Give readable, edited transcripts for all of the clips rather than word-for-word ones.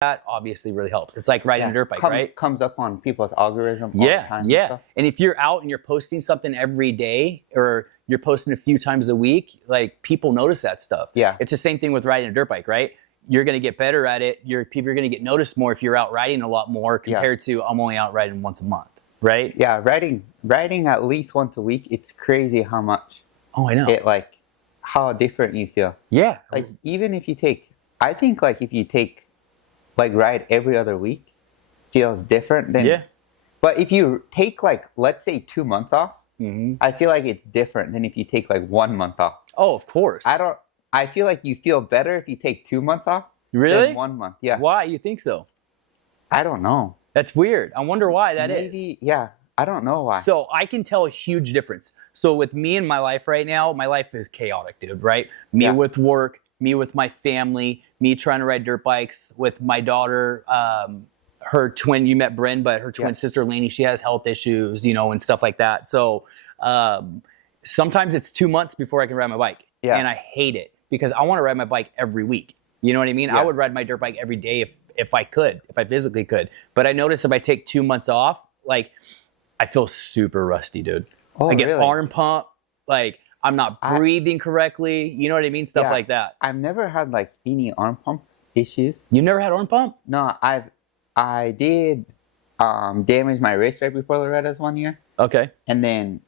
that obviously really helps. It's like riding a dirt bike, right? Comes up on people's algorithm all the time. Yeah. And if you're out and you're posting something every day, or you're posting a few times a week, like, people notice that stuff. Yeah. It's the same thing with riding a dirt bike, right? You're going to get better at it. People are going to get noticed more if you're out riding a lot more compared to I'm only out riding once a month, right? Yeah, riding at least once a week. It's crazy how much. Oh, I know. It, like, how different you feel. Yeah. Like, even if you take, I think, like, if you take, like, ride every other week, feels different than. Yeah. But if you take, like, let's say 2 months off, Mm-hmm. I feel like it's different than if you take, like, 1 month off. Oh, of course. I feel like you feel better if you take 2 months off. Really? Than 1 month. Yeah. Why? You think so? I don't know. That's weird. I wonder why that is. Maybe, yeah. I don't know why. So I can tell a huge difference. So with me and my life right now, my life is chaotic, dude, right? Me with work, me with my family, me trying to ride dirt bikes with my daughter, her twin, you met Bryn, but her twin sister, Lainey, she has health issues, and stuff like that. So sometimes it's 2 months before I can ride my bike. Yeah. And I hate it because I want to ride my bike every week. You know what I mean? Yeah. I would ride my dirt bike every day if I could, if I physically could. But I notice if I take 2 months off, like, I feel super rusty, dude. I get arm pump, like, I'm not breathing correctly. You know what I mean? Stuff like that. I've never had, like, any arm pump issues. You never had arm pump? No, I did damage my wrist right before Loretta's 1 year. Okay. And then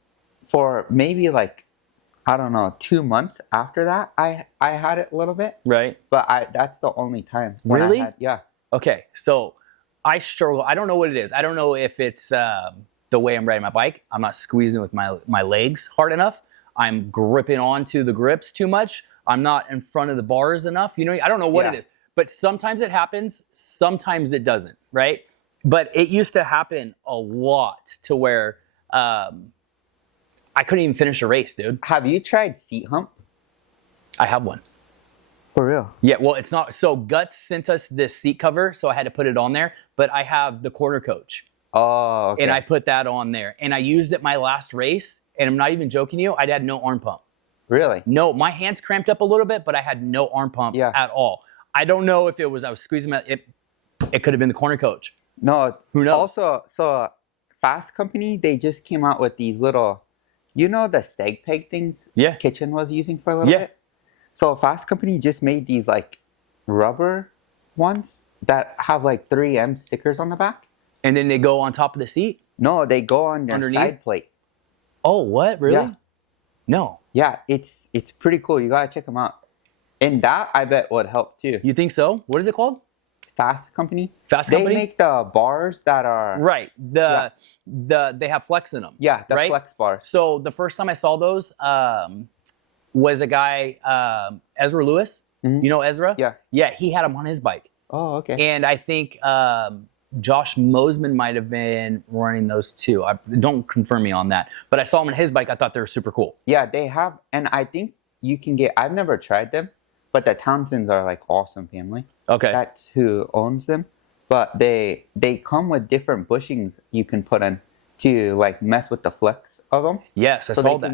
for maybe, like, I don't know, 2 months after that, I had it a little bit. Right. But that's the only time. Really? Okay. So I struggle. I don't know what it is. I don't know if it's the way I'm riding my bike. I'm not squeezing with my legs hard enough. I'm gripping onto the grips too much. I'm not in front of the bars enough. I don't know what it is. But sometimes it happens. Sometimes it doesn't. Right. But it used to happen a lot to where I couldn't even finish a race, dude. Have you tried seat hump? I have one. For real? Yeah, well, it's not. So Guts sent us this seat cover, so I had to put it on there. But I have the corner coach. Oh, okay. And I put that on there. And I used it my last race, and I'm not even joking you, I had no arm pump. Really? No, my hands cramped up a little bit, but I had no arm pump at all. I don't know if it was I was squeezing it could have been the corner coach. No. Who knows? Also, so Fast Company, they just came out with these little, the stag peg things Kitchen was using for a little bit? So Fast Company just made these, like, rubber ones that have, like, 3M stickers on the back. And then they go on top of the seat? No, they go on your side plate. Oh, what? Really? Yeah. No. Yeah, it's pretty cool. You gotta check them out. And that, I bet, would help too. You think so? What is it called? Fast Company. Fast Company? They make the bars that are... Right. They have flex in them. Yeah, the flex bars. So the first time I saw those was a guy, Ezra Lewis. Mm-hmm. You know Ezra? Yeah. Yeah, he had them on his bike. Oh, okay. And I think Josh Mosman might have been running those too. Don't confirm me on that. But I saw them on his bike. I thought they were super cool. Yeah, they have. And I think you can get... I've never tried them, but the Townsends are, like, awesome family. Okay. That's who owns them. But they come with different bushings you can put in to, like, mess with the flex of them. Yes, I saw that.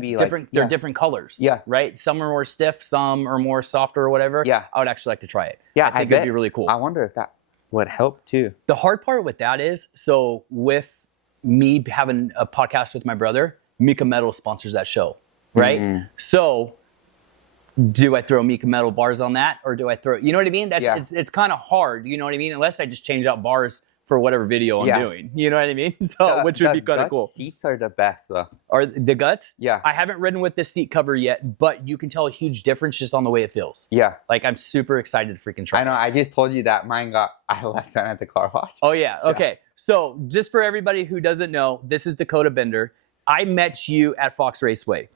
They're different colors. Yeah. Right? Some are more stiff, some are more softer or whatever. Yeah. I would actually like to try it. Yeah, I think it'd be really cool. I wonder if that would help too. The hard part with that is, so with me having a podcast with my brother, Mika Metal sponsors that show, right? Mm. So do I throw Mika Metal bars on that, or do I throw, you know what I mean? It's kind of hard, you know what I mean? Unless I just change out bars for whatever video I'm doing, you know what I mean? So which would be kind of cool. Seats are the best though. Are the Guts? Yeah. I haven't ridden with this seat cover yet, but you can tell a huge difference just on the way it feels. Yeah. Like, I'm super excited to freaking try. I know. I just told you that I left that at the car wash. Oh yeah. Okay. So just for everybody who doesn't know, this is Dakota Bender. I met you at Fox Raceway.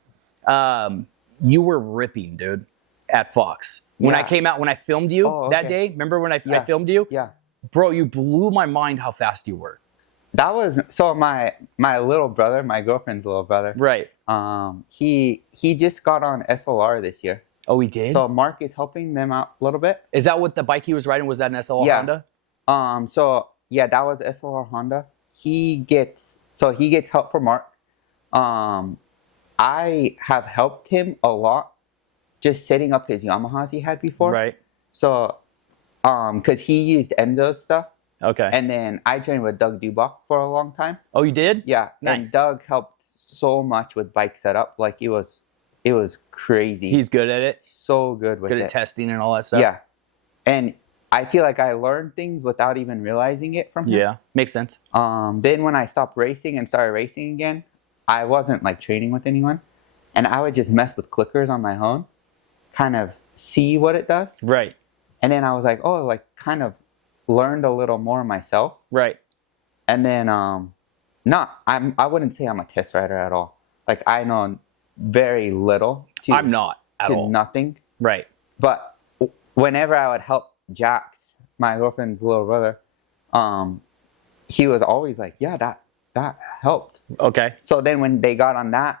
You were ripping, dude, at Fox. When I came out, when I filmed you that day, remember when I filmed you? Yeah. Bro, you blew my mind how fast you were. That was, so my little brother, my girlfriend's little brother. Right. He just got on SLR this year. Oh, he did? So Mark is helping them out a little bit. Is that what the bike he was riding, was that an SLR Honda? So yeah, that was SLR Honda. He gets help from Mark. I have helped him a lot just setting up his Yamahas he had before. Right. So Because he used Enzo's stuff. Okay. And then I trained with Doug Duboc for a long time. Oh, you did? Yeah. Nice. And Doug helped so much with bike setup. Like it was crazy. He's good at it. So good with it. Good at testing and all that stuff. Yeah. And I feel like I learned things without even realizing it from him. Yeah, makes sense. Then when I stopped racing and started racing again, I wasn't like training with anyone. And I would just mess with clickers on my own, kind of see what it does. Right. And then I was like, oh, like kind of learned a little more myself. Right. And then, I wouldn't say I'm a test rider at all. Like I know very little to I'm not at all. Nothing. Right. But whenever I would help Jax, my girlfriend's little brother, he was always like, yeah, that helped. Okay. So then when they got on that,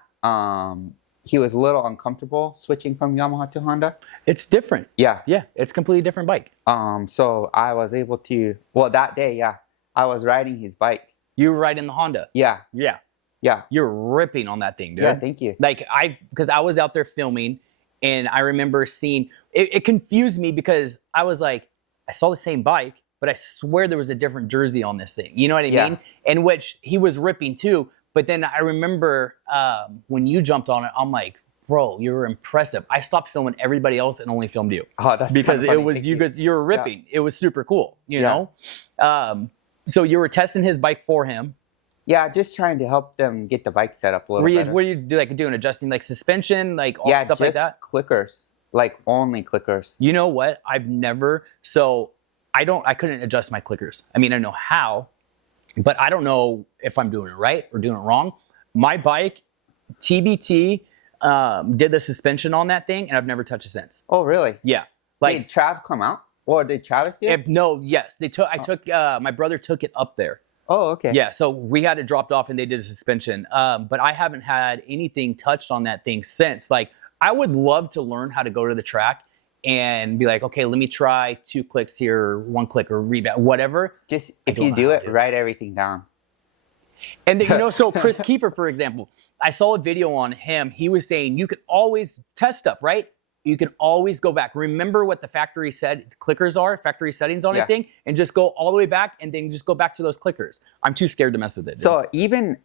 he was a little uncomfortable switching from Yamaha to Honda. It's different. Yeah. Yeah, it's a completely different bike. So I was able to, that day, yeah, I was riding his bike. You were riding the Honda. Yeah. Yeah. Yeah. You're ripping on that thing, dude. Yeah, thank you. Like because I was out there filming and I remember seeing, it confused me because I was like, I saw the same bike, but I swear there was a different jersey on this thing. You know what I mean? In which he was ripping too. But then I remember when you jumped on it, I'm like, bro, you were impressive. I stopped filming everybody else and only filmed you. Oh, that's because funny. it was you guys. You were ripping. Yeah. It was super cool. You know. So you were testing his bike for him. Yeah, just trying to help them get the bike set up a little better. What do you do? Like doing adjusting, like suspension, like all stuff like that. Clickers, like only clickers. You know what? I've never. So I couldn't adjust my clickers. I mean, I know how. But I don't know if I'm doing it right or doing it wrong. My bike, TBT, did the suspension on that thing, and I've never touched it since. Oh, really? Yeah. Like, did Trav come out? Or did Travis do it? No, yes. My brother took it up there. Oh, okay. Yeah, so we had it dropped off, and they did a suspension. But I haven't had anything touched on that thing since. Like, I would love to learn how to go to the track and be like, okay, let me try 2 clicks here, 1 click or rebound, whatever. Just if you do it, write everything down. And then, so Chris Kiefer, for example, I saw a video on him. He was saying you can always test stuff, right? You can always go back. Remember what the factory clickers are, factory settings on anything, and just go all the way back and then just go back to those clickers. I'm too scared to mess with it. So even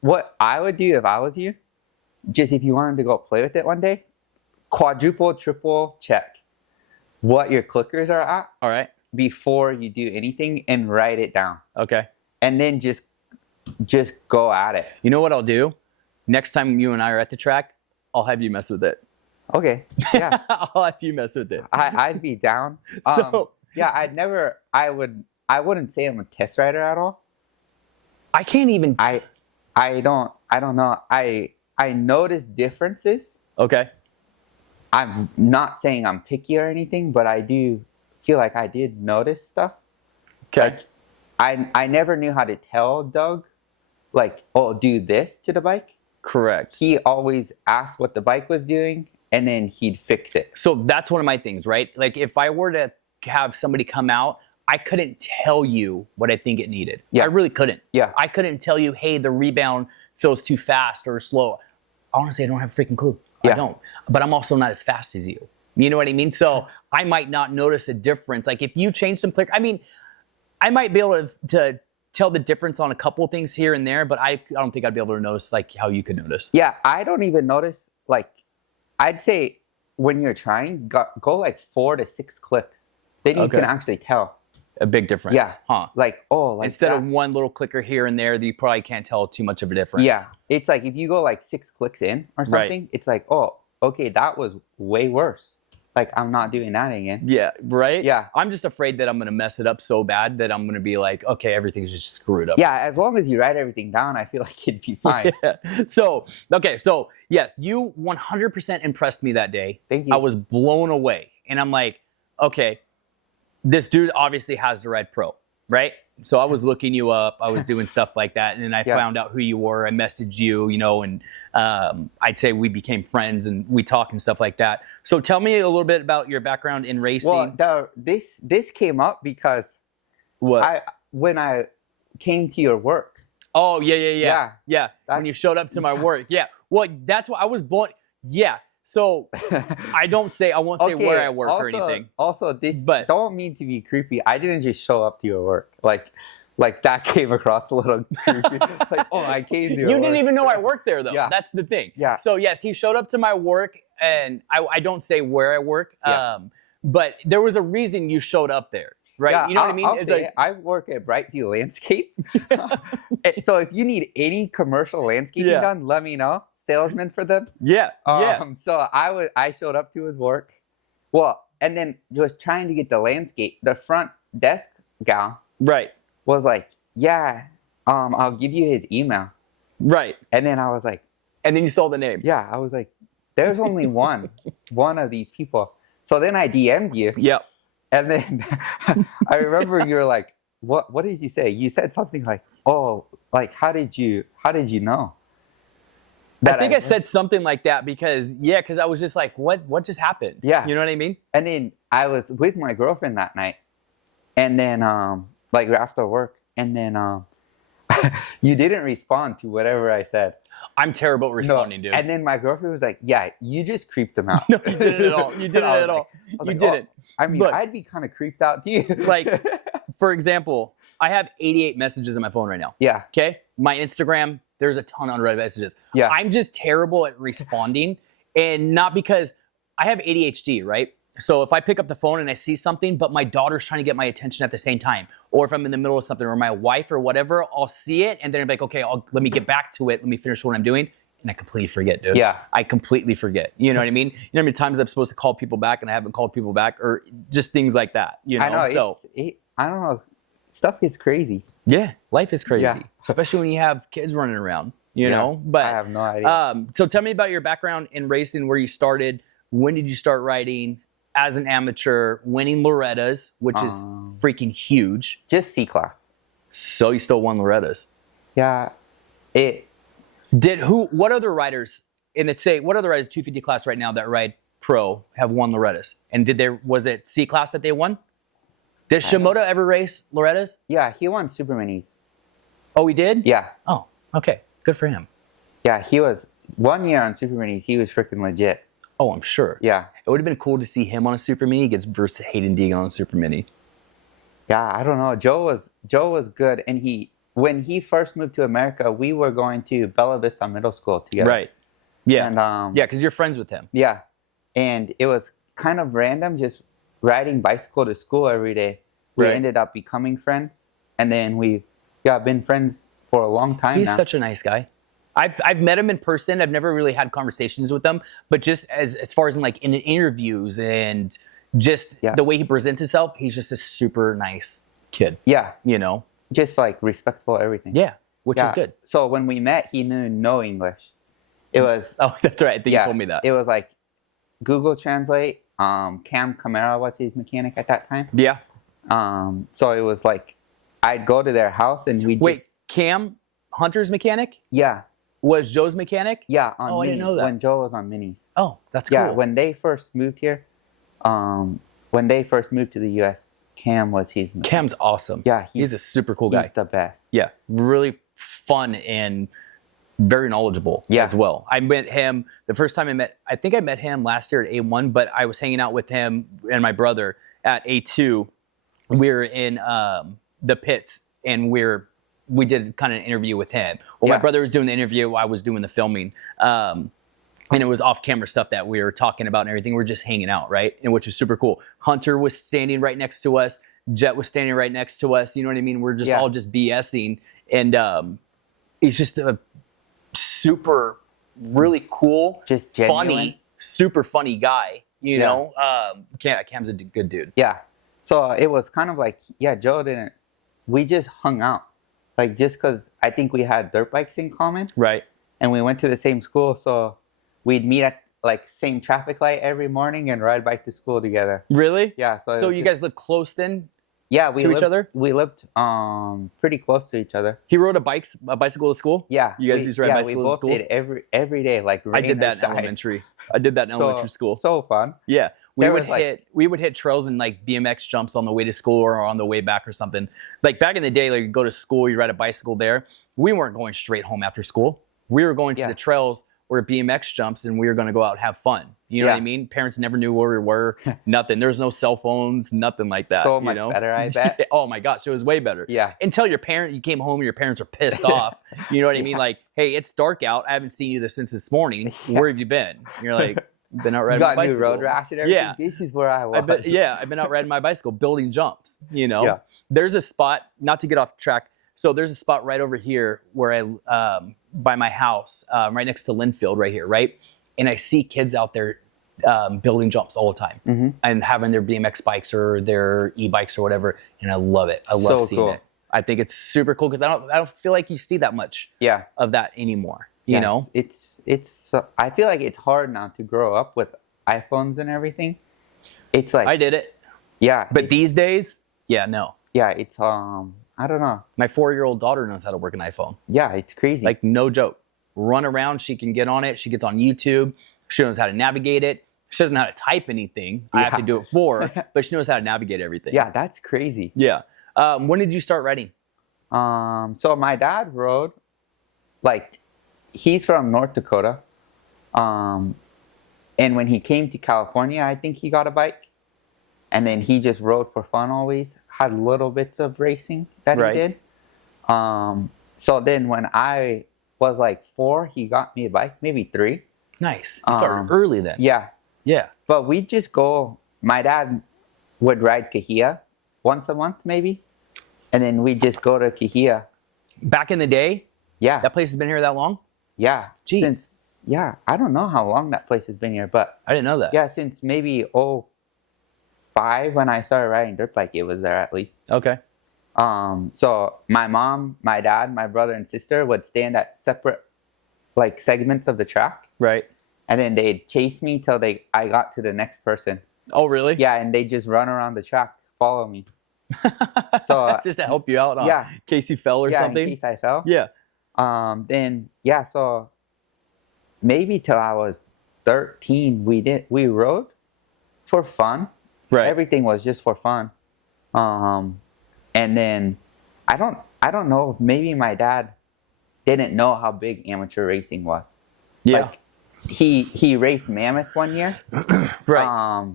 what I would do if I was you, just if you wanted to go play with it one day, quadruple, triple check what your clickers are at. All right. Before you do anything and write it down. Okay. And then just go at it. You know what I'll do? Next time you and I are at the track, I'll have you mess with it. Okay. Yeah. I'll have you mess with it. I'd be down. Yeah, I wouldn't say I'm a test rider at all. I can't even. I don't know. I notice differences. Okay. I'm not saying I'm picky or anything, but I do feel like I did notice stuff. Okay. Like, I never knew how to tell Doug, like, oh, do this to the bike. Correct. He always asked what the bike was doing, and then he'd fix it. So that's one of my things, right? Like, if I were to have somebody come out, I couldn't tell you what I think it needed. Yeah. I really couldn't. Yeah. I couldn't tell you, hey, the rebound feels too fast or slow. Honestly, I don't have a freaking clue. Yeah. I don't. But I'm also not as fast as you. You know what I mean? So I might not notice a difference. Like if you change some click, I mean, I might be able to tell the difference on a couple of things here and there, but I don't think I'd be able to notice like how you could notice. Yeah, I don't even notice. Like, I'd say when you're trying, go like 4 to 6 clicks. Then you can actually tell. A big difference. Yeah. Huh. Like, instead of one little clicker here and there, you probably can't tell too much of a difference. Yeah. It's like if you go like 6 clicks in or something, it's like, oh, okay, that was way worse. Like, I'm not doing that again. Yeah, right? Yeah. I'm just afraid that I'm going to mess it up so bad that I'm going to be like, okay, everything's just screwed up. Yeah, as long as you write everything down, I feel like it'd be fine. Yeah. So, yes, you 100% impressed me that day. Thank you. I was blown away. And I'm like, okay, this dude obviously has the Red Pro, right? So I was looking you up. I was doing stuff like that. And then I found out who you were. I messaged you, and I'd say we became friends and we talk and stuff like that. So tell me a little bit about your background in racing. Well, this came up because when I came to your work. Oh, yeah. When you showed up to my work. Yeah. Well, that's what I was blown. Yeah. So I won't say where I work or anything. Also, but don't mean to be creepy. I didn't just show up to your work. Like that came across a little creepy. Like, oh, I came to your You work. didn't even know I worked there, though. Yeah. That's the thing. Yeah. So, yes, he showed up to my work, and I don't say where I work, but there was a reason you showed up there, right? Yeah, you know what I mean? It's like, I work at Brightview Landscape. So if you need any commercial landscaping done, let me know. Salesman for them. Yeah, So I showed up to his work. Well, and then was trying to get the landscape. The front desk gal. Right. Was like, I'll give you his email. Right. And then I was like. And then you saw the name. Yeah, I was like, there's only one of these people. So then I DM'd you. Yep. And then I remember you were like, what did you say? You said something like, oh, like, how did you know? I think I said something like that because I was just like, what just happened? Yeah. You know what I mean? And then I was with my girlfriend that night. And then, like after work, and then you didn't respond to whatever I said. I'm terrible at responding, dude. And then my girlfriend was like, yeah, you just creeped him out. No, you didn't at all. You didn't at all. You didn't. I mean, I'd be kind of creeped out too. Like, for example, I have 88 messages on my phone right now. Yeah. Okay? My Instagram, there's a ton of unread messages. Yeah. I'm just terrible at responding, and not because I have ADHD, right? So if I pick up the phone and I see something, but my daughter's trying to get my attention at the same time, or if I'm in the middle of something, or my wife or whatever, I'll see it, and then I'm like, okay, let me get back to it. Let me finish what I'm doing. And I completely forget, dude. Yeah. I completely forget. You know what I mean? You know how many times I'm supposed to call people back and I haven't called people back, or just things like that, you know? I know. I don't know. Stuff is crazy. Yeah. Life is crazy. Especially when you have kids running around, you know? But I have no idea. So tell me about your background in racing, where you started. When did you start riding? As an amateur, winning Loretta's, which is freaking huge. Just C-class. So you still won Loretta's. Yeah. What other riders in the 250 class right now that ride pro have won Loretta's? And was it C-class that they won? Did Shimoda ever race Loretta's? Yeah, he won Super Minis. Oh, he did? Yeah. Oh, okay. Good for him. Yeah, he was 1 year on Super Minis. He was freaking legit. Oh, I'm sure. Yeah. It would have been cool to see him on a Super Mini against versus Hayden Deegan on a Super Mini. Yeah, I don't know. Joe was good, and when he first moved to America, we were going to Bella Vista Middle School together. Right. Yeah. And because you're friends with him. Yeah. And it was kind of random, just riding bicycle to school every day. We ended up becoming friends, and then we've been friends for a long time now. He's such a nice guy. I've met him in person. I've never really had conversations with him, but just as far as in interviews and just the way he presents himself, he's just a super nice kid. Yeah. You know? Just respectful, everything. Yeah, which is good. So when we met, he knew no English. It was... Oh, that's right. I think you told me that. It was like Google Translate. Cam Camara was his mechanic at that time. Yeah. So it was like, I'd go to their house and we'd Cam, Hunter's mechanic? Yeah. Was Joe's mechanic? Yeah, on Minis. I didn't know that. When Joe was on Minis. Oh, that's cool. Yeah, when they first moved here, when they first moved to the U.S., Cam was his mechanic. Cam's awesome. Yeah. He's a super cool guy. He's the best. Yeah, really fun and very knowledgeable as well. I met him the first time I think I met him last year at A1, but I was hanging out with him and my brother at A2. We were in the pits, and we did kind of an interview with him. Well, my brother was doing the interview, I was doing the filming. And it was off-camera stuff that we were talking about and everything. We were just hanging out, right? And which was super cool. Hunter was standing right next to us. Jet was standing right next to us. You know what I mean? We're just all just BSing. And he's just a super, really cool, just genuine. Funny, super funny guy. You know? Cam's a good dude. Yeah. So it was kind of like, Joe we just hung out. Like, just because I think we had dirt bikes in common. Right. And we went to the same school, so we'd meet at, same traffic light every morning and ride bike to school together. Really? Yeah. So you guys lived close then? Yeah. Each other? We lived pretty close to each other. He rode a bicycle to school? Yeah. You guys used to ride bicycles to school? We both did every day, rain I did that in elementary. I did that in elementary school. So fun. Yeah. We would hit trails and BMX jumps on the way to school or on the way back or something. Like back in the day, you go to school, you ride a bicycle there. We weren't going straight home after school. We were going to the trails or BMX jumps, and we were going to go out and have fun. You know what I mean? Parents never knew where we were, nothing. There's no cell phones, nothing like that. So much better, I bet. Oh my gosh, it was way better. Yeah. Until you came home and your parents are pissed off. You know what I mean? Like, hey, it's dark out. I haven't seen you since this morning. Where have you been? And you're like, been out riding my bicycle. You got new road rash and everything? Yeah. This is where I was. I've been out riding my bicycle, building jumps, you know? Yeah. There's a spot, not to get off track, so there's a spot right over here where I, by my house, right next to Linfield right here, right? And I see kids out there building jumps all the time and having their BMX bikes or their e-bikes or whatever. And I love it. I love seeing it. I think it's super cool because I don't feel like you see that much of that anymore, you know? It's I feel like it's hard now to grow up with iPhones and everything. It's like I did it. Yeah. But these days, no. Yeah, it's I don't know. My 4-year-old daughter knows how to work an iPhone. Yeah, it's crazy. Like, no joke. Run around, she can get on it. She gets on YouTube. She knows how to navigate it. She doesn't know how to type anything. I have to do it for her, but she knows how to navigate everything. Yeah, that's crazy. Yeah. When did you start riding? So my dad rode, like, he's from North Dakota. And when he came to California, I think he got a bike. And then he just rode for fun always. Had little bits of racing that he did. So then when I was like 4, he got me a bike, maybe 3. Nice. You started early then. Yeah. Yeah. But we just go, my dad would ride Kahia once a month maybe. And then we just go to Kahia. Back in the day? Yeah. That place has been here that long? Yeah. Jeez. I don't know how long that place has been here, but I didn't know that. Yeah, since maybe 2005 when I started riding dirt bike, it was there at least. Okay. So my mom, my dad, my brother and sister would stand at separate like segments of the track. Right. And then they'd chase me till I got to the next person. Oh, really? Yeah, and they just run around the track, follow me. So just to help you out, in case you fell or something. In case I fell. Yeah. So maybe till I was 13, we rode for fun. Right. Everything was just for fun. And then I don't know, maybe my dad didn't know how big amateur racing was. Yeah. Like, he raced Mammoth one year. Right.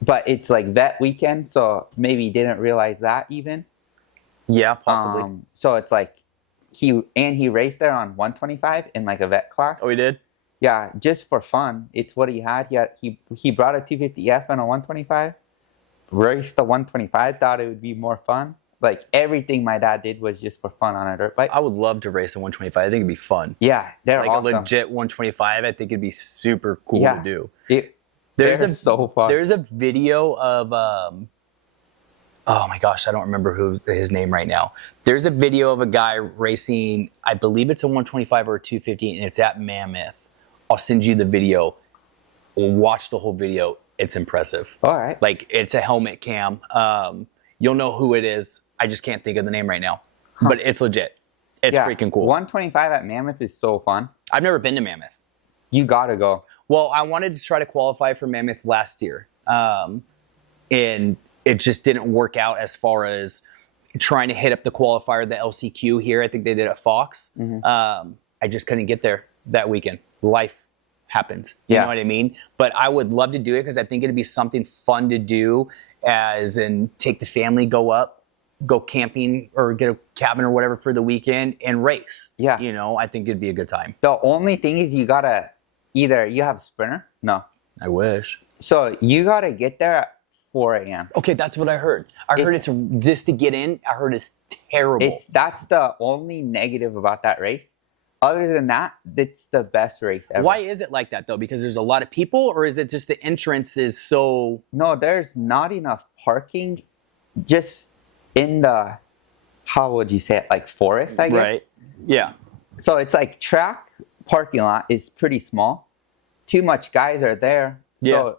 But it's like vet weekend, so maybe he didn't realize that even. Yeah, possibly. So it's like he raced there on 125 in like a vet class. Oh, he did? Yeah, just for fun. It's what he had. He brought a 250F and a 125. Raced the 125, thought it would be more fun. Like, everything my dad did was just for fun on a dirt bike. I would love to race a 125. I think it'd be fun. Yeah, they're like awesome. A legit 125. I think it'd be super cool to do. They're so fun. There's a video of oh my gosh, I don't remember his name right now. There's a video of a guy racing, I believe it's a 125 or a 250, and it's at Mammoth. I'll send you the video. Watch the whole video. It's impressive. All right. Like, it's a helmet cam. You'll know who it is. I just can't think of the name right now. But it's legit. It's freaking cool. 125 at Mammoth is so fun. I've never been to Mammoth. You gotta go. Well, I wanted to try to qualify for Mammoth last year. And it just didn't work out as far as trying to hit up the qualifier, the LCQ here. I think they did at Fox. Mm-hmm. I just couldn't get there that weekend. Life happens. You know what I mean? But I would love to do it because I think it'd be something fun to do, as in take the family, go camping or get a cabin or whatever for the weekend and race. Yeah. You know, I think it'd be a good time. The only thing is you gotta you have a sprinter? No. I wish. So you gotta get there at 4 a.m. Okay, that's what I heard. I heard it's just to get in. I heard it's terrible. That's the only negative about that race. Other than that, it's the best race ever. Why is it like that, though? Because there's a lot of people, or is it just the entrance is so... No, there's not enough parking just in the, how would you say it, like forest, I guess? Right, yeah. So it's like track parking lot is pretty small. Too much guys are there. So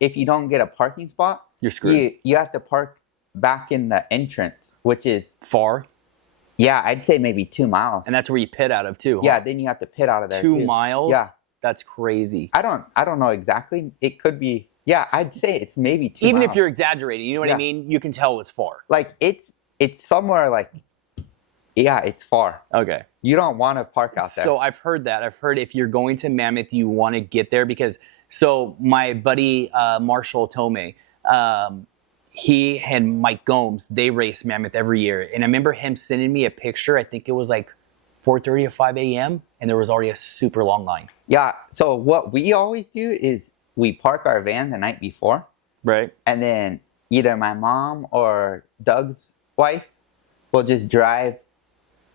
if you don't get a parking spot, you're screwed. You have to park back in the entrance, which is... Far? Yeah, I'd say maybe 2 miles. And that's where you pit out of too, huh? Yeah, then you have to pit out of there 2 miles? Yeah. That's crazy. I don't know exactly. It could be, yeah, I'd say it's maybe 2 Even miles. if you're exaggerating, you know what I mean? You can tell it's far. Like, it's somewhere like Yeah, it's far. Okay. You don't want to park out there. So I've heard that. I've heard if you're going to Mammoth, you want to get there because, so my buddy Marshall Tomei, he and Mike Gomes, they race Mammoth every year. And I remember him sending me a picture. I think it was like 4:30 or 5 a.m. and there was already a super long line. Yeah. So what we always do is we park our van the night before. Right. And then either my mom or Doug's wife will just drive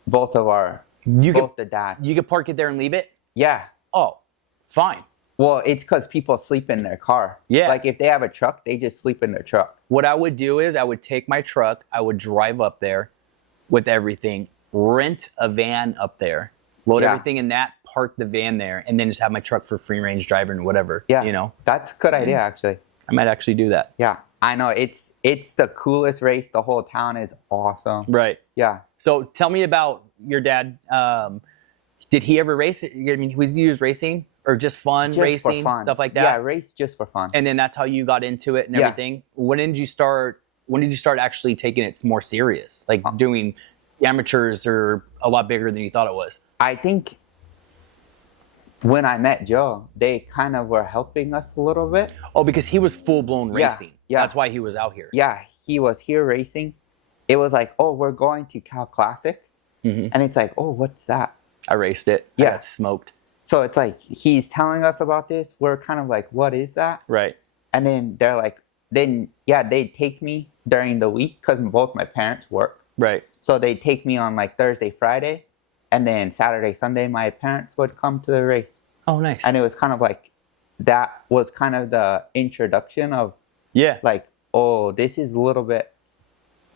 both the dads. You could park it there and leave it? Yeah. Oh, fine. Well, it's because people sleep in their car. Yeah. Like if they have a truck, they just sleep in their truck. What I would do is I would take my truck, I would drive up there with everything, rent a van up there, load everything in that, park the van there, and then just have my truck for free range driving or whatever. Yeah. You know? That's a good idea, actually. I might actually do that. Yeah. I know. It's the coolest race. The whole town is awesome. Right. Yeah. So tell me about your dad. Did he ever race? I mean, was he racing or just fun Just racing, for fun. stuff like that? Yeah, race just for fun. And then that's how you got into it and everything. When did you start actually taking it more serious? Like doing amateurs or a lot bigger than you thought it was? I think when I met Joe, they kind of were helping us a little bit. Oh, because he was full-blown racing. Yeah. That's why he was out here. Yeah, he was here racing. It was like, oh, we're going to Cal Classic. Mm-hmm. And it's like, oh, what's that? I raced it. Yeah. I got smoked. So it's like, he's telling us about this. We're kind of like, what is that? Right. And then they're like, they'd take me during the week because both my parents work. Right. So they'd take me on like Thursday, Friday. And then Saturday, Sunday, my parents would come to the race. Oh, nice. And it was kind of like, that was kind of the introduction of, yeah, like, oh, this is a little bit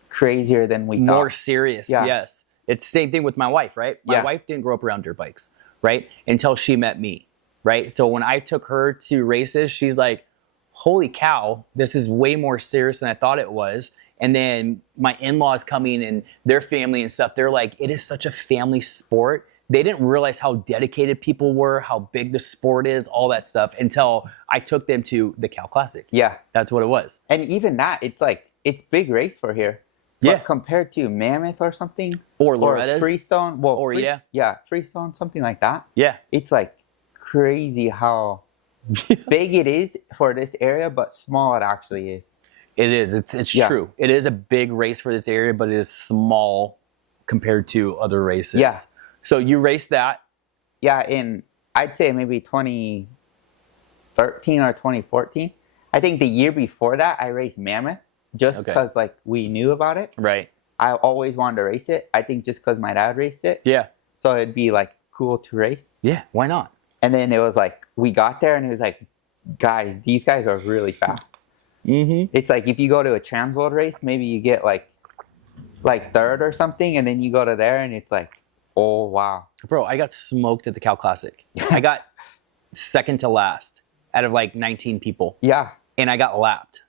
crazier than we thought. More serious, Yeah. yes. It's the same thing with my wife, right? My wife didn't grow up around dirt bikes, right? Until she met me, right? So when I took her to races, she's like, holy cow, this is way more serious than I thought it was. And then my in-laws coming and their family and stuff, they're like, it is such a family sport. They didn't realize how dedicated people were, how big the sport is, all that stuff, until I took them to the Cal Classic. Yeah. That's what it was. And even that, it's like, it's big race for here. Yeah. But compared to Mammoth or something. Or Loretta's. Freestone. Well, yeah, Freestone, something like that. Yeah. It's like crazy how big it is for this area, but small it actually is. It is. It's true. It is a big race for this area, but it is small compared to other races. Yeah. So you raced that. Yeah, in I'd say maybe 2013 or 2014. I think the year before that, I raced Mammoth just because like we knew about it. Right. I always wanted to race it. I think just because my dad raced it. Yeah. So it'd be like cool to race. Yeah. Why not? And then it was like, we got there and it was like, guys, these guys are really fast. Mm-hmm. It's like if you go to a Trans World race, maybe you get like third or something, and then you go to there and it's like, oh wow. Bro, I got smoked at the Cal Classic. I got second to last out of like 19 people. Yeah. And I got lapped.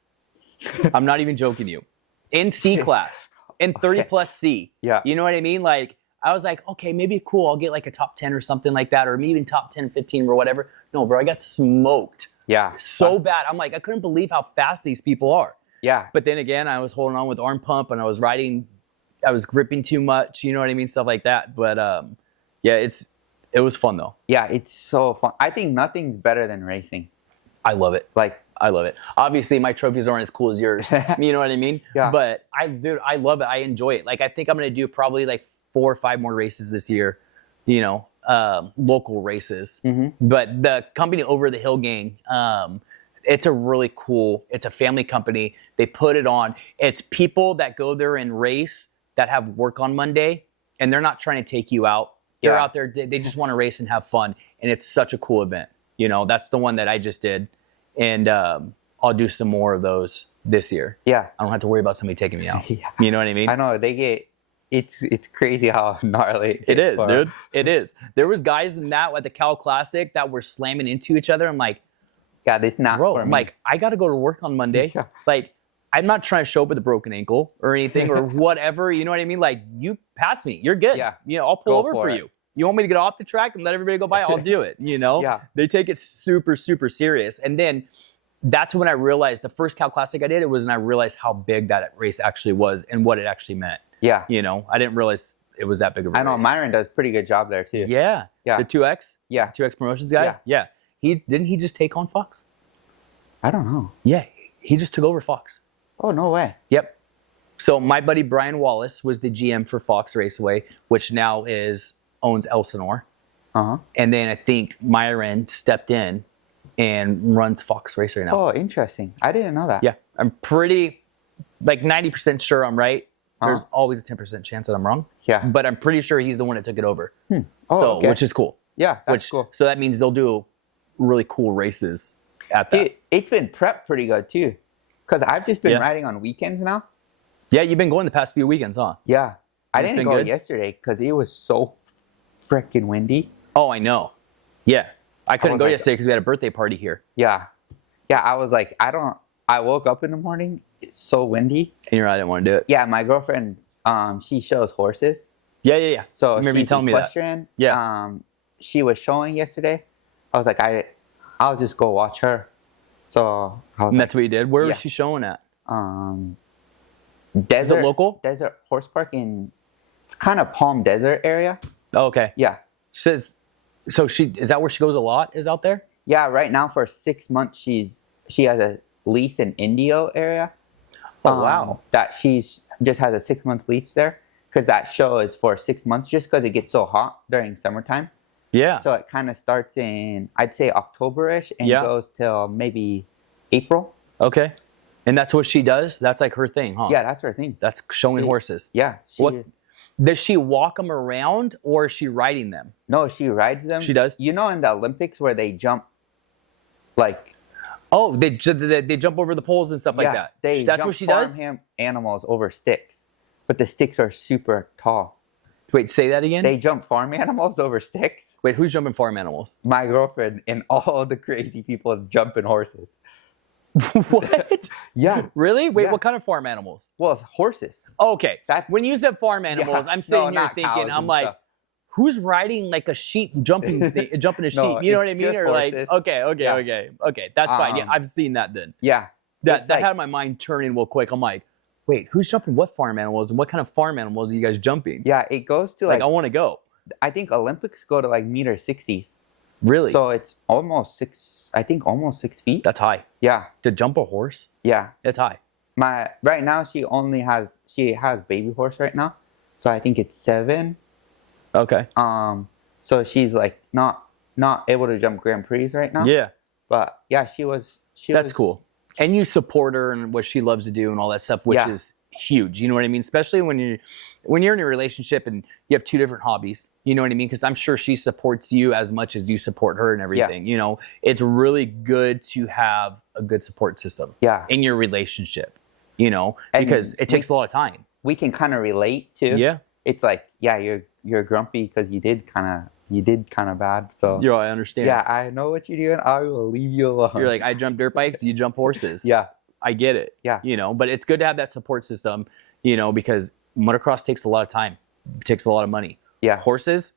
I'm not even joking you. In C class. In 30 plus C. Yeah. You know what I mean? Like, I was like, okay, maybe cool. I'll get like a top 10 or something like that, or maybe even top 10, 15 or whatever. No, bro, I got smoked. Yeah. So bad. I'm like, I couldn't believe how fast these people are. Yeah. But then again, I was holding on with arm pump and I was gripping too much, you know what I mean? Stuff like that. But yeah, it was fun though. Yeah, it's so fun. I think nothing's better than racing. I love it. Like, I love it. Obviously, my trophies aren't as cool as yours. You know what I mean? Yeah. But I love it. I enjoy it. Like, I think I'm going to do probably like 4 or 5 more races this year, you know, local races. Mm-hmm. But the company Over the Hill Gang, it's a family company. They put it on. It's people that go there and race that have work on Monday, and they're not trying to take you out. They're out there. They just want to race and have fun. And it's such a cool event. You know, that's the one that I just did. And I'll do some more of those this year. Yeah. I don't have to worry about somebody taking me out. Yeah. You know what I mean? I know it's crazy how gnarly it is, dude. It is. There was guys in that at the Cal Classic that were slamming into each other. I'm like, yeah, this not bro, for I'm me. like, I got to go to work on Monday. Yeah. Like, I'm not trying to show up with a broken ankle or anything or whatever. You know what I mean? Like, you pass me. You're good. Yeah. You know, I'll pull over for you. You want me to get off the track and let everybody go by? I'll do it. You know? Yeah. They take it super, super serious. And then that's when I realized the first Cal Classic I did, it was when I realized how big that race actually was and what it actually meant. Yeah. You know, I didn't realize it was that big of a I know race. Myron does a pretty good job there too. Yeah. Yeah. The 2X? Yeah. 2X Promotions guy? Yeah. Didn't he just take on Fox? I don't know. Yeah. He just took over Fox. Oh, no way. Yep. So my buddy Brian Wallace was the GM for Fox Raceway, which now owns Elsinore. Uh-huh. And then I think Myron stepped in and runs Fox Racer now. Oh, interesting. I didn't know that. Yeah. I'm pretty, like 90% sure I'm right. There's always a 10% chance that I'm wrong. Yeah. But I'm pretty sure he's the one that took it over. Oh, so, okay. which is cool. Yeah, that's cool. So that means they'll do really cool races at that. It's been prepped pretty good too. Because I've just been riding on weekends now. Yeah, you've been going the past few weekends, huh? Yeah. I It's didn't been go good? yesterday because it was so freaking windy. Oh, I know. Yeah. I couldn't was go like- yesterday because we had a birthday party here. Yeah. Yeah, I was like, I woke up in the morning, it's so windy. And I didn't want to do it. Yeah, my girlfriend, she shows horses. Yeah. So I remember you she's telling me that. equestrian. Yeah. She was showing yesterday. I was like, I'll just go watch her. So I was And that's what you did? Where was Yeah. she showing at? Desert, local? Desert Horse Park it's kind of Palm Desert area. Oh, okay. Yeah. So is that where she goes a lot, is out there? Yeah, right now for 6 months she has a lease in Indio area. Oh, wow. That she's just has a 6-month lease there because that show is for 6 months just because it gets so hot during summertime. Yeah. So it kind of starts in, I'd say October-ish and goes till maybe April. Okay. And that's what she does? That's like her thing, huh? Yeah, that's her thing. That's showing horses. Yeah. Does she walk them around or is she riding them? No, she rides them. She does? You know in the Olympics where they jump like... Oh, they jump over the poles and stuff like that. That's what she does? Farm animals over sticks, but the sticks are super tall. Wait, say that again? They jump farm animals over sticks. Wait, who's jumping farm animals? My girlfriend and all the crazy people jumping horses. What? Yeah. Really? Wait, Yeah. what kind of farm animals? Well, horses. Oh, okay. When you said farm animals, I'm sitting here not thinking, cows I'm and like, stuff. who's riding like a sheep jumping a sheep? You know what I it's mean? just Or like, horses. okay. That's fine. Yeah, I've seen that then. Yeah. That had my mind turning real quick. I'm like, wait, who's jumping what farm animals and what kind of farm animals are you guys jumping? Yeah, it goes to Like, I want to go. I think Olympics go to like meter 60s. Really? So it's almost 6 feet. That's high. Yeah. To jump a horse? Yeah. It's high. Right now she has baby horse right now. So I think it's 7. Okay. So she's like not able to jump Grand Prix right now. Yeah. But yeah, That's cool. And you support her and what she loves to do and all that stuff, which is huge. You know what I mean? Especially when you're in a relationship and you have 2 different hobbies. You know what I mean? Because I'm sure she supports you as much as you support her and everything. You know, it's really good to have a good support system. In your relationship. You know, because it takes a lot of time. We can kind of relate too. Yeah. It's like, yeah, you're grumpy because you did kind of bad. So Yeah, I understand. yeah, I know what you're doing. I will leave you alone. You're like, I jump dirt bikes, you jump horses. Yeah. I get it. Yeah. You know, but it's good to have that support system, you know, because motocross takes a lot of time. It takes a lot of money. Yeah. Horses,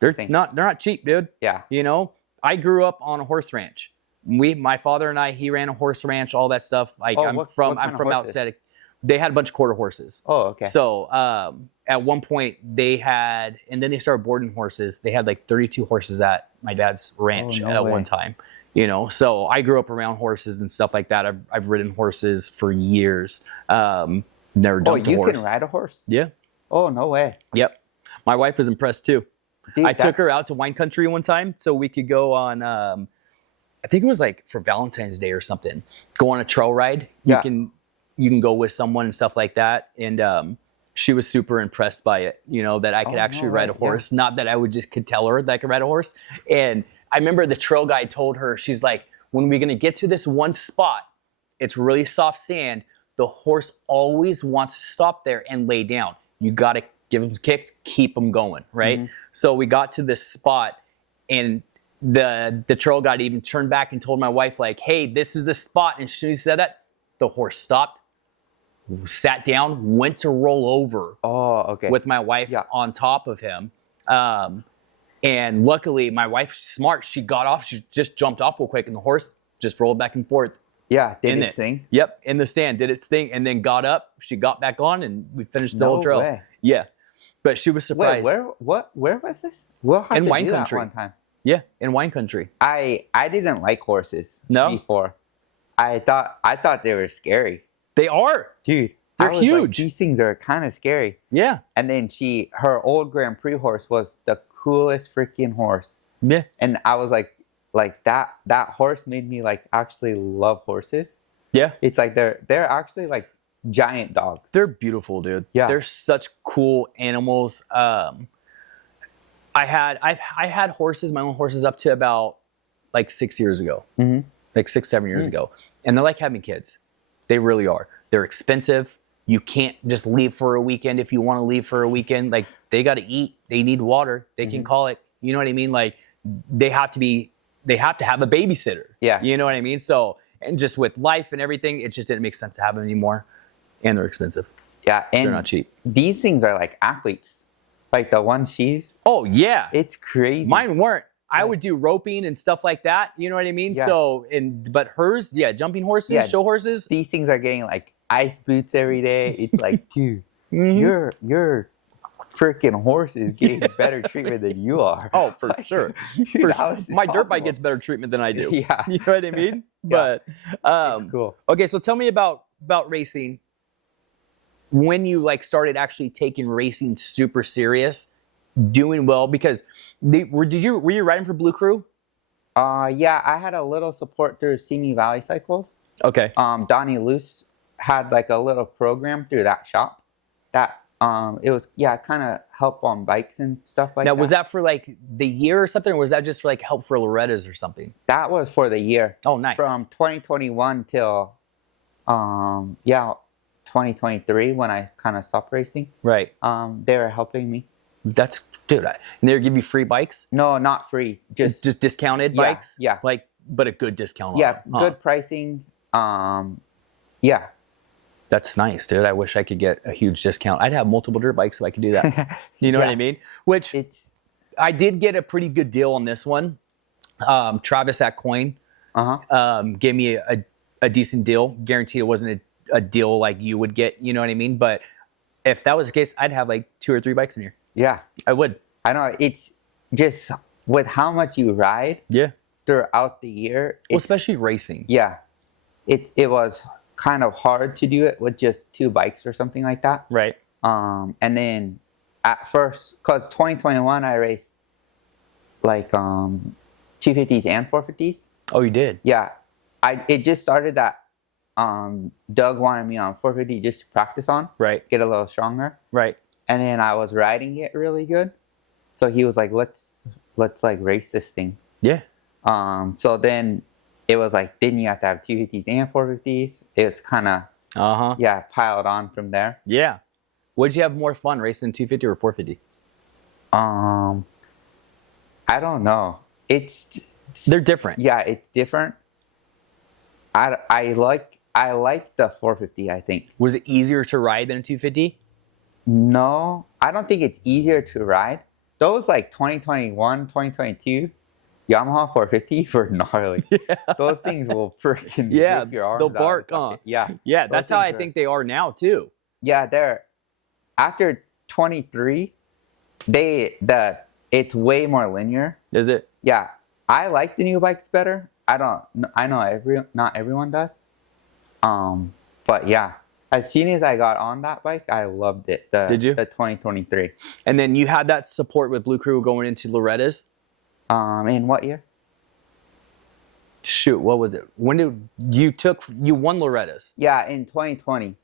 they're not cheap, dude. Yeah. You know, I grew up on a horse ranch. My father and he ran a horse ranch, all that stuff. Like I'm from outside. They had a bunch of quarter horses. Oh, okay. So at one point they had, and then they started boarding horses. They had like 32 horses at my dad's ranch one time. You know, so I grew up around horses and stuff like that. I've ridden horses for years. Never jumped a horse. You can ride a horse? Yeah. Oh, no way. Yep. My wife was impressed too. Dude, I took her out to wine country one time so we could go on, I think it was like for Valentine's Day or something, go on a trail ride. You can go with someone and stuff like that. And she was super impressed by it, you know, that I could actually ride a horse. Yeah. Not that I could tell her that I could ride a horse. And I remember the trail guide told her, she's like, when we're going to get to this one spot, it's really soft sand. The horse always wants to stop there and lay down. You got to give him kicks, keep him going, right? Mm-hmm. So we got to this spot and the trail guide even turned back and told my wife, like, hey, this is the spot. And as soon as he said that, the horse stopped, sat down, went to roll over with my wife on top of him. And luckily, my wife's smart. She got off. She just jumped off real quick, and the horse just rolled back and forth. Yeah, did its thing? Yep, in the stand, did its thing, and then got up. She got back on, and we finished the whole trail. Way. Yeah. But she was surprised. Wait, where was this? We'll have in to wine do country. That one time. Yeah, in wine country. I didn't like horses. No? Before. I thought they were scary. They are. Dude. They're huge. Like, these things are kind of scary. Yeah. And then her old Grand Prix horse was the coolest freaking horse. Yeah. And I was like that horse made me like actually love horses. Yeah. It's like they're actually like giant dogs. They're beautiful, dude. Yeah. They're such cool animals. I've had horses, my own horses, up to about like 6 years ago. Mm-hmm. Like 6-7 years ago. And they're like having kids. They really are. They're expensive. You can't just leave for a weekend if you want to leave for a weekend. Like, they got to eat. They need water. They can call it. You know what I mean? Like, they have to have a babysitter. Yeah. You know what I mean? So, and just with life and everything, it just didn't make sense to have them anymore. And they're expensive. Yeah. And they're not cheap. These things are like athletes. Like the one she's. Oh, yeah. It's crazy. Mine weren't. I would do roping and stuff like that. You know what I mean? Yeah. So, but hers, jumping horses, show horses. These things are getting like ice boots every day. It's like, dude, your freaking horse is getting better treatment than you are. Oh, for sure. Dude, my dirt bike gets better treatment than I do. Yeah. You know what I mean? Yeah. But it's cool. Okay, so tell me about racing. When you like started actually taking racing super serious, doing well, because were you riding for Blue Crew? Yeah, I had a little support through Simi Valley Cycles. Okay. Donnie Luce had like a little program through that shop that it was kind of help on bikes and stuff like that. Now, was that for like the year or something, or was that just for like help for Loretta's or something? That was for the year. Oh, nice. From 2021 till 2023 when I kind of stopped racing. Right. They were helping me. That's, dude. And they give you free bikes? No, not free. Just discounted bikes? Yeah. Like, but a good discount. Yeah, good pricing. Yeah. That's nice, dude. I wish I could get a huge discount. I'd have multiple dirt bikes if I could do that. You know what I mean? Which I did get a pretty good deal on this one. Travis at Coin gave me a decent deal. Guaranteed it wasn't a deal like you would get. You know what I mean? But if that was the case, I'd have like 2 or 3 bikes in here. Yeah, I would. I know. It's just with how much you ride. Yeah. Throughout the year. Well, especially racing. Yeah. It was kind of hard to do it with just 2 bikes or something like that. Right. And then at first, because 2021 I raced like 250s and 450s. Oh, you did? Yeah. It just started that Doug wanted me on 450 just to practice on. Right. Get a little stronger. Right. And then I was riding it really good. So he was like, let's like race this thing. Yeah. So then it was like, then you have to have 250s and 450s. It's kind of, piled on from there. Yeah. Would you have more fun racing 250 or 450? I don't know. They're different. Yeah, it's different. I like the 450, I think. Was it easier to ride than a 250? No, I don't think it's easier to ride. Those like 2021, 2022 Yamaha 450s were gnarly. Yeah. Those things will freaking rip your arms they'll bark on. Yeah. Yeah, that's how I think they are now too. Yeah, they're after 23, it's way more linear. Is it? Yeah. I like the new bikes better. I know not everyone does. But yeah. As soon as I got on that bike, I loved it. Did you? The 2023. And then you had that support with Blue Crew going into Loretta's? In what year? Shoot, what was it? When did you won Loretta's? Yeah, in 2020.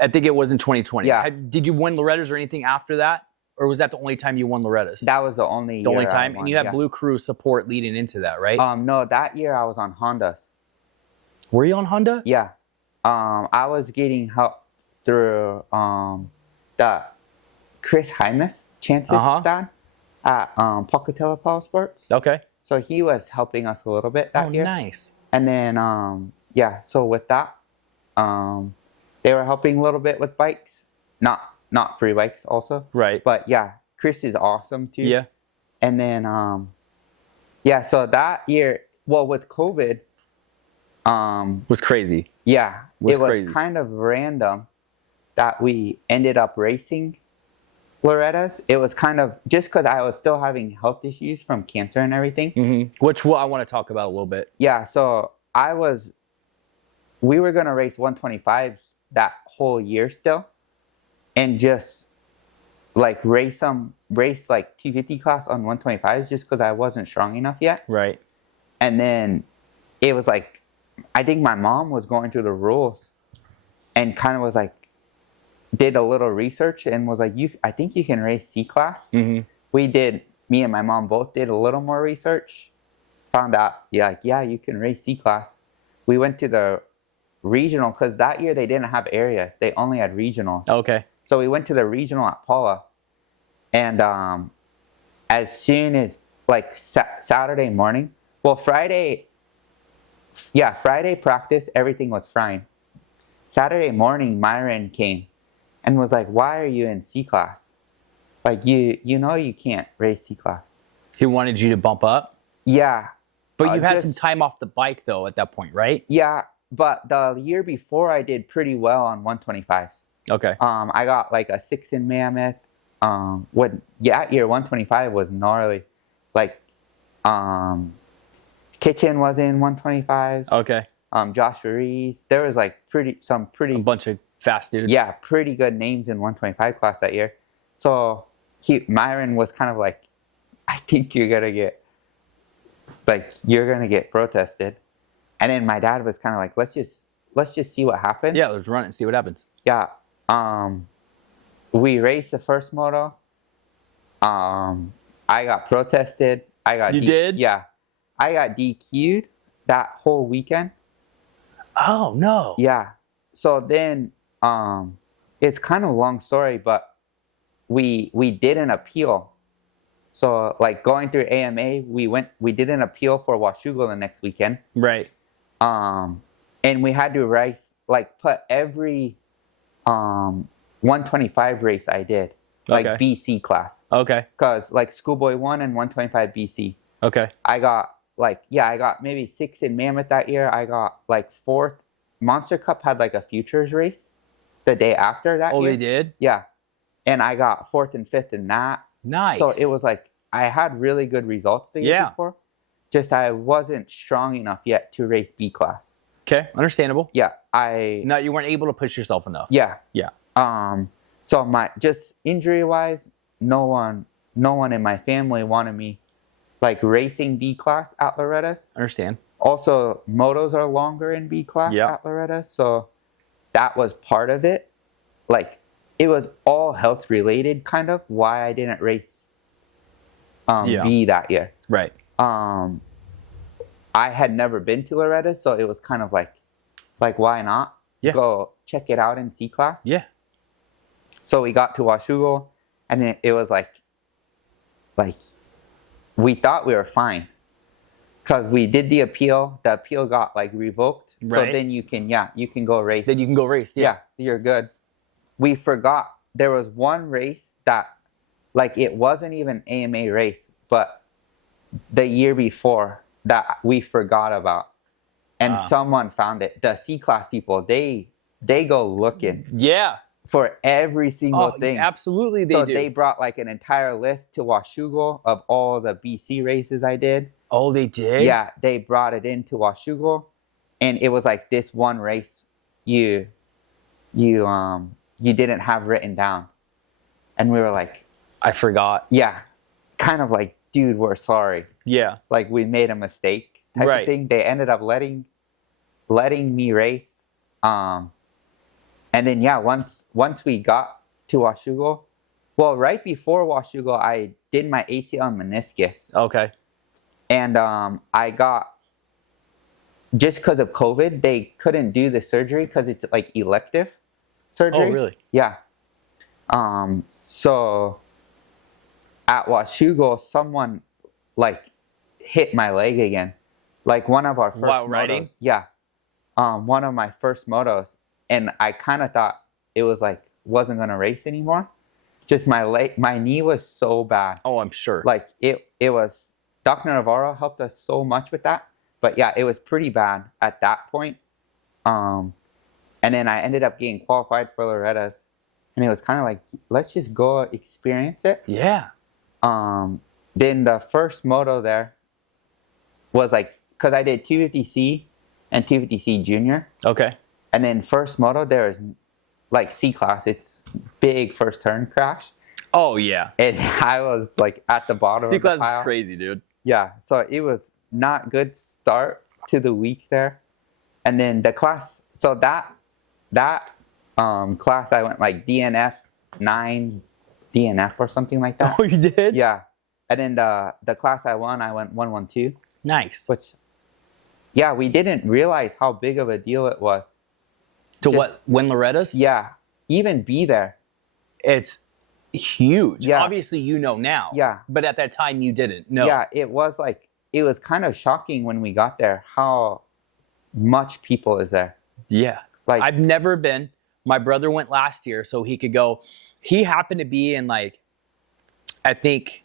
I think it was in 2020. Yeah. Did you win Loretta's or anything after that? Or was that the only time you won Loretta's? That was the only time? And you had Blue Crew support leading into that, right? No, that year I was on Hondas. Were you on Honda? Yeah. I was getting help through the Chris Hymas, Chance's dad, at Pocatello Power Sports. Okay. So he was helping us a little bit that year. Oh, nice. And then, so with that, they were helping a little bit with bikes. Not free bikes also. Right. But yeah, Chris is awesome too. Yeah. And then, so that year, well, with COVID, was crazy. Yeah. Was it was crazy. kind of random that we ended up racing Loretta's, it was kind of just because I was still having health issues from cancer and everything. Mm-hmm. Which I want to talk about a little bit. Yeah, so we were gonna race 125s that whole year still, and just like race like 250 class on 125s just because I wasn't strong enough yet. Right. And then it was like, I think my mom was going through the rules and kind of was like, did a little research and was like, I think you can race C class. Mm-hmm. Me and my mom both did a little more research, found out, yeah, you can race C class. We went to the regional because that year they didn't have areas. They only had regionals. Okay. So we went to the regional at Paula, and as soon as like Saturday morning, well, Friday practice, everything was fine. Saturday morning, Myron came and was like, why are you in C class? Like, you know you can't race C class. He wanted you to bump up? Yeah. But you had some time off the bike, though, at that point, right? Yeah, but the year before, I did pretty well on 125s. Okay. I got like a 6 in Mammoth. That year 125 was gnarly. Like, Kitchen was in 125s. Okay. Josh Reese. There was like a bunch of fast dudes. Yeah, pretty good names in 125 class that year. So Myron was kind of like, I think you're gonna get protested. And then my dad was kind of like, let's just see what happens. Yeah, let's run it and see what happens. Yeah. We raced the first moto. I got protested. You did? Yeah. I got DQ'd that whole weekend. Oh, no. Yeah. So then, it's kind of a long story, but we did an appeal. So like going through AMA, we did an appeal for Washougal the next weekend. Right. And we had to race, like put every 125 race I did, like BC class. Okay. Because like Schoolboy 1 and 125 BC. Okay. I got maybe 6 in Mammoth that year. I got like 4th. Monster Cup had like a futures race the day after that year. Oh, they did? Yeah. And I got 4th and 5th in that. Nice. So it was like, I had really good results the year before. Just I wasn't strong enough yet to race B class. Okay, understandable. Yeah, No, you weren't able to push yourself enough. Yeah. Yeah. So just injury wise, no one in my family wanted me like racing B class at Loretta's. Understand. Also, motos are longer in B class at Loretta's, so that was part of it. Like, it was all health related, kind of why I didn't race B that year. Right. I had never been to Loretta's, so it was kind of like why not go check it out in C class? Yeah. So we got to Washougal, and it was like we thought we were fine because we did the appeal. The appeal got like revoked, so then you can go race. Then you can go race. Yeah, you're good. We forgot there was one race that like it wasn't even AMA race, but the year before that we forgot about, and someone found it. The C class people, they go looking for every single thing. Absolutely, they do. So they brought like an entire list to Washougal of all the BC races I did. Oh, they did? Yeah, they brought it into Washougal, and it was like this one race you didn't have written down, and we were like, I forgot. Yeah, kind of like, dude, we're sorry. Yeah, like we made a mistake type of thing. They ended up letting me race, and then once we got to Washougal, well, right before Washougal, I did my ACL and meniscus. Okay. And I got, just because of COVID, they couldn't do the surgery because it's like elective surgery. Oh, really? Yeah. So at Washougal, someone like hit my leg again. Like one of our first while motos. riding? Yeah. One of my first motos. And I kind of thought it was like, wasn't going to race anymore. Just my knee was so bad. Oh, I'm sure. Like it was, Dr. Navarro helped us so much with that. But yeah, it was pretty bad at that point. And then I ended up getting qualified for Loretta's. and it was kind of like, let's just go experience it. Yeah. Then the first moto there was like, because I did 250C and 250C Junior. Okay. And then first moto, there's like C-Class. It's big first turn crash. Oh, yeah. And I was like at the bottom C-Class of the pile. is crazy, dude. Yeah. So it was not good start to the week there. And then the class, so that class I went like DNF 9 DNF or something like that. Oh, you did? Yeah. And then the class I went 112. Nice. Which, yeah, we didn't realize how big of a deal it was. To win Loretta's? Yeah. Even be there. It's huge. Yeah. Obviously, you know now. Yeah. But at that time, you didn't. No. Yeah, it was kind of shocking when we got there how much people is there. Yeah. Like, I've never been. My brother went last year so he could go. He happened to be in like, I think,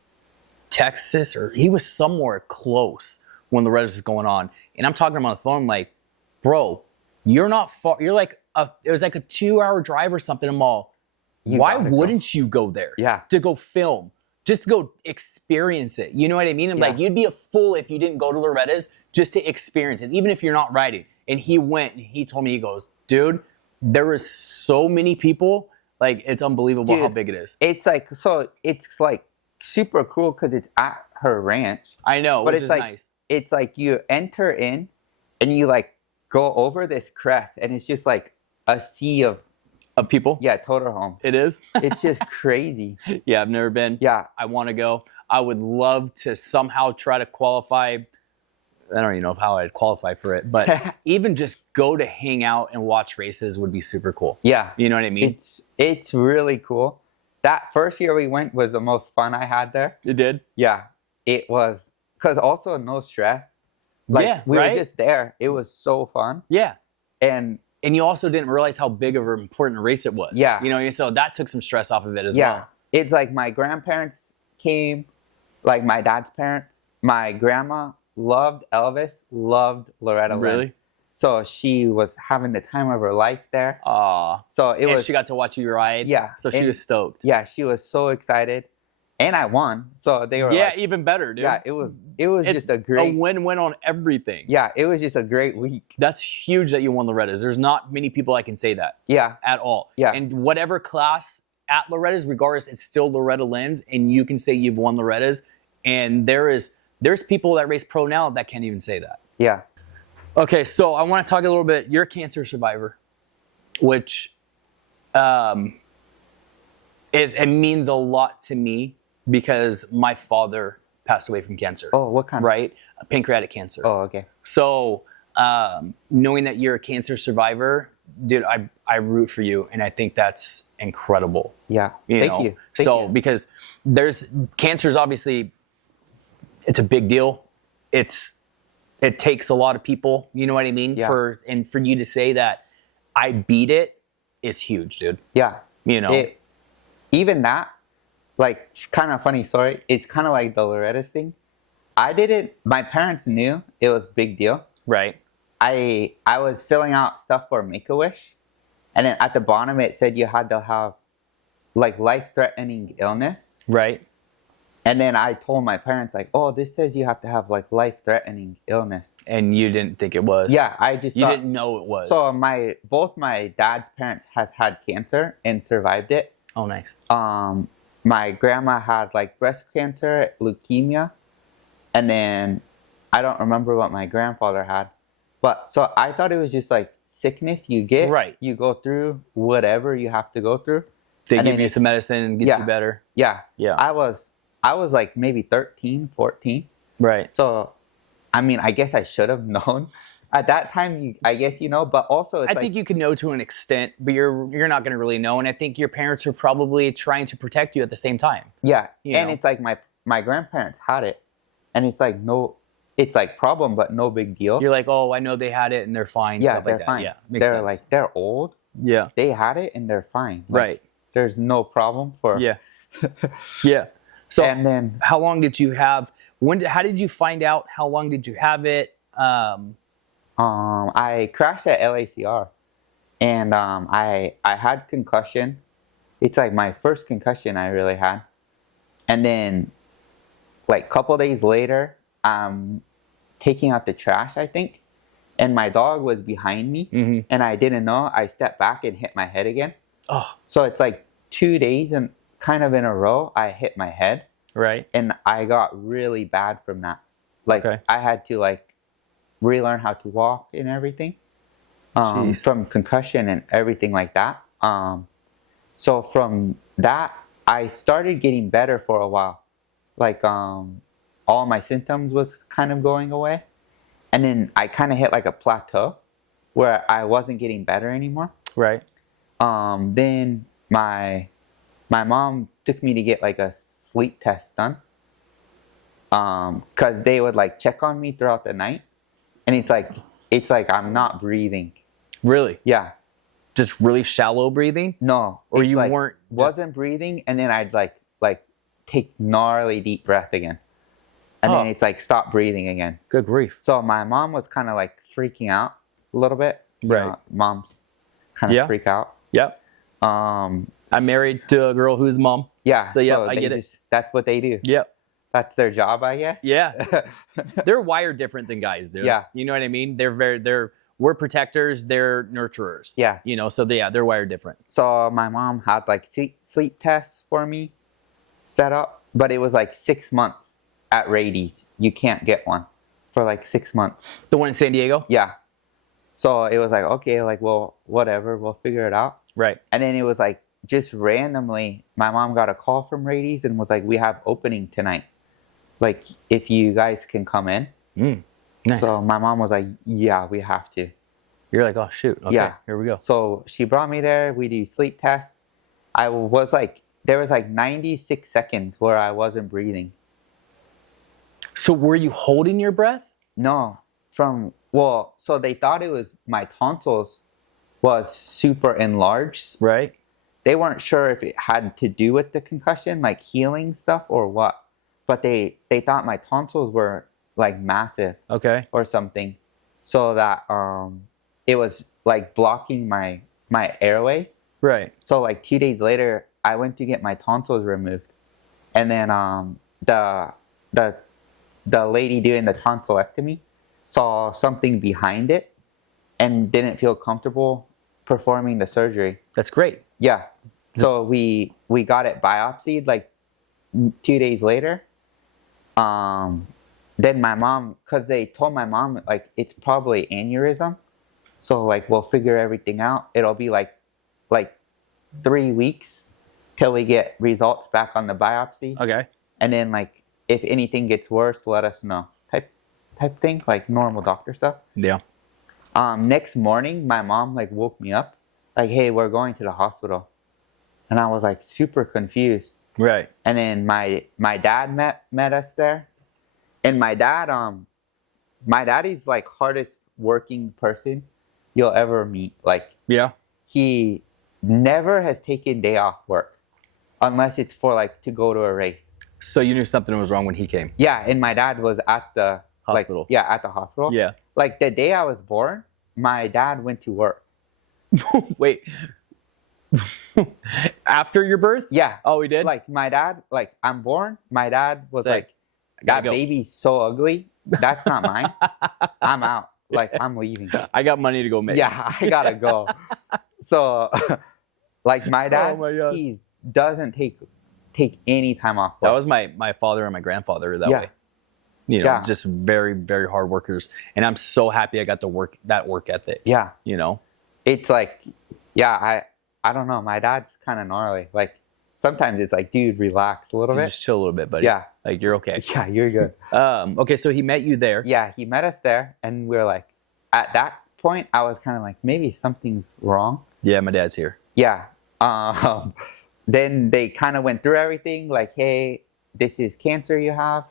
Texas, or he was somewhere close when Loretta's was going on. And I'm talking to him on the phone, I'm like, bro, you're not far. You're like, it was like a 2-hour drive or something. I'm all, why wouldn't you go there? Yeah. To go film, just to go experience it. You know what I mean? I'm like, you'd be a fool if you didn't go to Loretta's just to experience it, even if you're not riding. And he went and he told me, he goes, dude, there is so many people. Like, it's unbelievable how big it is. It's like, super cool because it's at her ranch. I know, but which is like, nice. It's like you enter in and you like go over this crest and it's just like a sea of people? Yeah, total home. It is? It's just crazy. Yeah, I've never been. Yeah. I want to go. I would love to somehow try to qualify. I don't even know how I'd qualify for it, but even just go to hang out and watch races would be super cool. Yeah. You know what I mean? It's really cool. That first year we went was the most fun I had there. It did? Yeah. It was, because also no stress. Like, we were just there. It was so fun. Yeah. And you also didn't realize how big of an important race it was. Yeah. You know, so that took some stress off of it as well. Yeah. It's like my grandparents came, like my dad's parents. My grandma loved Elvis, loved Loretta Lynn. Really? So she was having the time of her life there. Aw. So it was. She got to watch you ride. Yeah. So she was stoked. Yeah, she was so excited, and I won. So they were. Yeah, even better, dude. Yeah, it was just a great win-win on everything. Yeah, it was just a great week. That's huge that you won Loretta's. There's not many people I can say that. Yeah. At all. Yeah. And whatever class at Loretta's, regardless, it's still Loretta Lynn's, and you can say you've won Loretta's. And there's people that race pro now that can't even say that. Yeah. Okay, so I want to talk a little bit. You're a cancer survivor, which it means a lot to me because my father passed away from cancer. Oh, what kind? Right? Pancreatic cancer. Oh, okay. So knowing that you're a cancer survivor, dude, I root for you, and I think that's incredible. Yeah. Thank you. So because cancer is obviously, it's a big deal. It takes a lot of people, you know what I mean? Yeah. For you to say that I beat it is huge, dude. Yeah. You know? Even that, like, kind of funny story. It's kind of like the Loretta's thing. My parents knew it was a big deal. Right. I was filling out stuff for Make-A-Wish, and then at the bottom it said you had to have, like, life-threatening illness. Right. And then I told my parents, like, oh, this says you have to have, like, life-threatening illness. And you didn't think it was? Yeah, I just thought, didn't know it was. So both my dad's parents has had cancer and survived it. Oh, nice. My grandma had, like, breast cancer, leukemia, and then I don't remember what my grandfather had. But so I thought it was just, like, sickness you get. Right. You go through whatever you have to go through. They give you some medicine and get you better. Yeah. Yeah. I was like maybe 13, 14. Right. So, I mean, I guess I should have known. At that time, I guess you know, but also it's I think you can know to an extent, but you're not going to really know. And I think your parents are probably trying to protect you at the same time. Yeah. And it's like my grandparents had it. And it's like it's like problem, but no big deal. You're like, oh, I know they had it and they're fine. Yeah, stuff they're like that. fine. Yeah, makes sense. Like, they're old. Yeah. They had it and they're fine. Like, right. There's no problem for. Yeah. Yeah. So and then how long did you have? How did you find out? How long did you have it? I crashed at LACR, and I had concussion, it's like my first concussion I really had. And then like a couple days later, I'm taking out the trash, I think, and my dog was behind me, and I didn't know. I stepped back and hit my head again. Oh. So it's like 2 days and kind of in a row, I hit my head. Right. And I got really bad from that. Like I had to like relearn how to walk and everything, from concussion and everything like that. So from that, I started getting better for a while. Like all my symptoms was kind of going away. And then I kind of hit like a plateau where I wasn't getting better anymore. Right. Then my mom took me to get like a sleep test done. Cause they would like check on me throughout the night. And it's like I'm not breathing. Really? Yeah. Just really shallow breathing? No. Or you like, weren't wasn't breathing, and then I'd like take gnarly deep breath again. And then it's like stop breathing again. Good grief. So my mom was kind of like freaking out a little bit. Right. Moms kind of freak out. Yep. I'm married to a girl who's mom. Yeah. So yeah, I get it. That's what they do. Yep. That's their job, I guess. Yeah. They're wired different than guys, dude. Yeah. You know what I mean? We're protectors, they're nurturers. Yeah. You know, so they're wired different. So my mom had like sleep tests for me set up, but it was like 6 months at Rady's. You can't get one for like 6 months. The one in San Diego? Yeah. So it was like, okay, like, well, whatever, we'll figure it out. Right. And then it was like, just randomly, my mom got a call from Rady's and was like, we have opening tonight. Like, if you guys can come in. Nice. So my mom was like, yeah, we have to. You're like, oh, shoot. Okay, yeah. Here we go. So she brought me there. We do sleep tests. I was like, there was like 96 seconds where I wasn't breathing. So were you holding your breath? No. So they thought it was my tonsils was super enlarged. Right. They weren't sure if it had to do with the concussion, like healing stuff or what. But they thought my tonsils were like massive. Okay. Or something. So that it was like blocking my airways. Right. So like 2 days later, I went to get my tonsils removed. And then the lady doing the tonsillectomy saw something behind it and didn't feel comfortable performing the surgery. That's great. Yeah. So we got it biopsied like 2 days later. Then my mom, because they told my mom, like, it's probably aneurysm. So, like, we'll figure everything out. It'll be like 3 weeks till we get results back on the biopsy. Okay. And then, like, if anything gets worse, let us know. Type thing, like normal doctor stuff. Yeah. Next morning, my mom, like, woke me up. Like, hey, we're going to the hospital. And I was, like, super confused. Right. And then my dad met us there. And my dad is like hardest working person you'll ever meet. Like, yeah, he never has taken day off work unless it's for like to go to a race. So you knew something was wrong when he came. Yeah, and my dad was at the hospital. Like, yeah, at the hospital. Yeah. Like the day I was born, my dad went to work. Wait. After your birth? Yeah. Oh, he did? Like my dad, like I'm born, my dad was like that go. baby's so ugly. That's not mine. I'm out. Like, I'm leaving. I got money to go make. Yeah, I gotta go. So, like, my dad, he doesn't take any time off work. That was my father and my grandfather that way. You know, just very, very hard workers. And I'm so happy I got to work that work ethic. Yeah. You know? It's like, I don't know. My dad's kind of gnarly. Like, sometimes it's like, dude, relax a little bit. Just chill a little bit, buddy. Yeah. Like, you're okay. Yeah, you're good. Okay, so he met you there. Yeah, he met us there. And we were like, at that point, I was kind of like, maybe something's wrong. Yeah, my dad's here. Yeah. Then they kind of went through everything. Like, hey, this is cancer you have.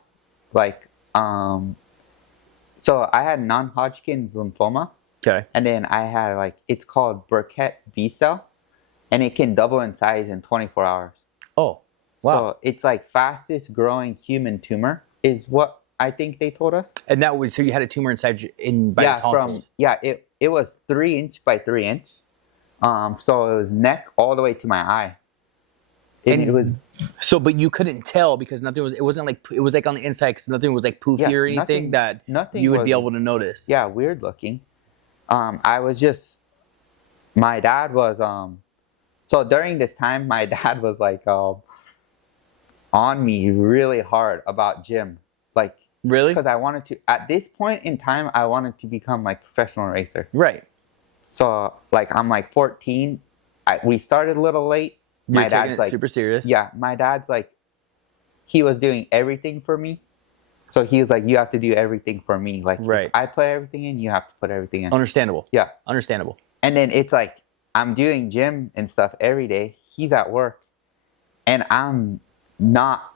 Like, so I had non-Hodgkin's lymphoma. Okay. And then I had like, it's called Burkitt's B cell. And it can double in size in 24 hours. Oh, wow. So it's like fastest growing human tumor is what I think they told us. And that was, so you had a tumor inside you by the tonsils? It was 3 inch by 3 inch. So it was neck all the way to my eye. And it was so, but you couldn't tell because nothing was. It wasn't like it was like on the inside because nothing was like poofy or anything nothing you would be able to notice. Yeah, weird looking. I was just. My dad was So during this time, my dad was like on me really hard about gym, like really because I wanted to. At this point in time, I wanted to become like professional racer. Right. So like I'm like 14. We started a little late. You're taking it like super serious. Yeah, my dad's like, he was doing everything for me. So he was like, you have to do everything for me. Like, right. I put everything in, you have to put everything in. Understandable. Yeah. Understandable. And then it's like, I'm doing gym and stuff every day. He's at work. And I'm not,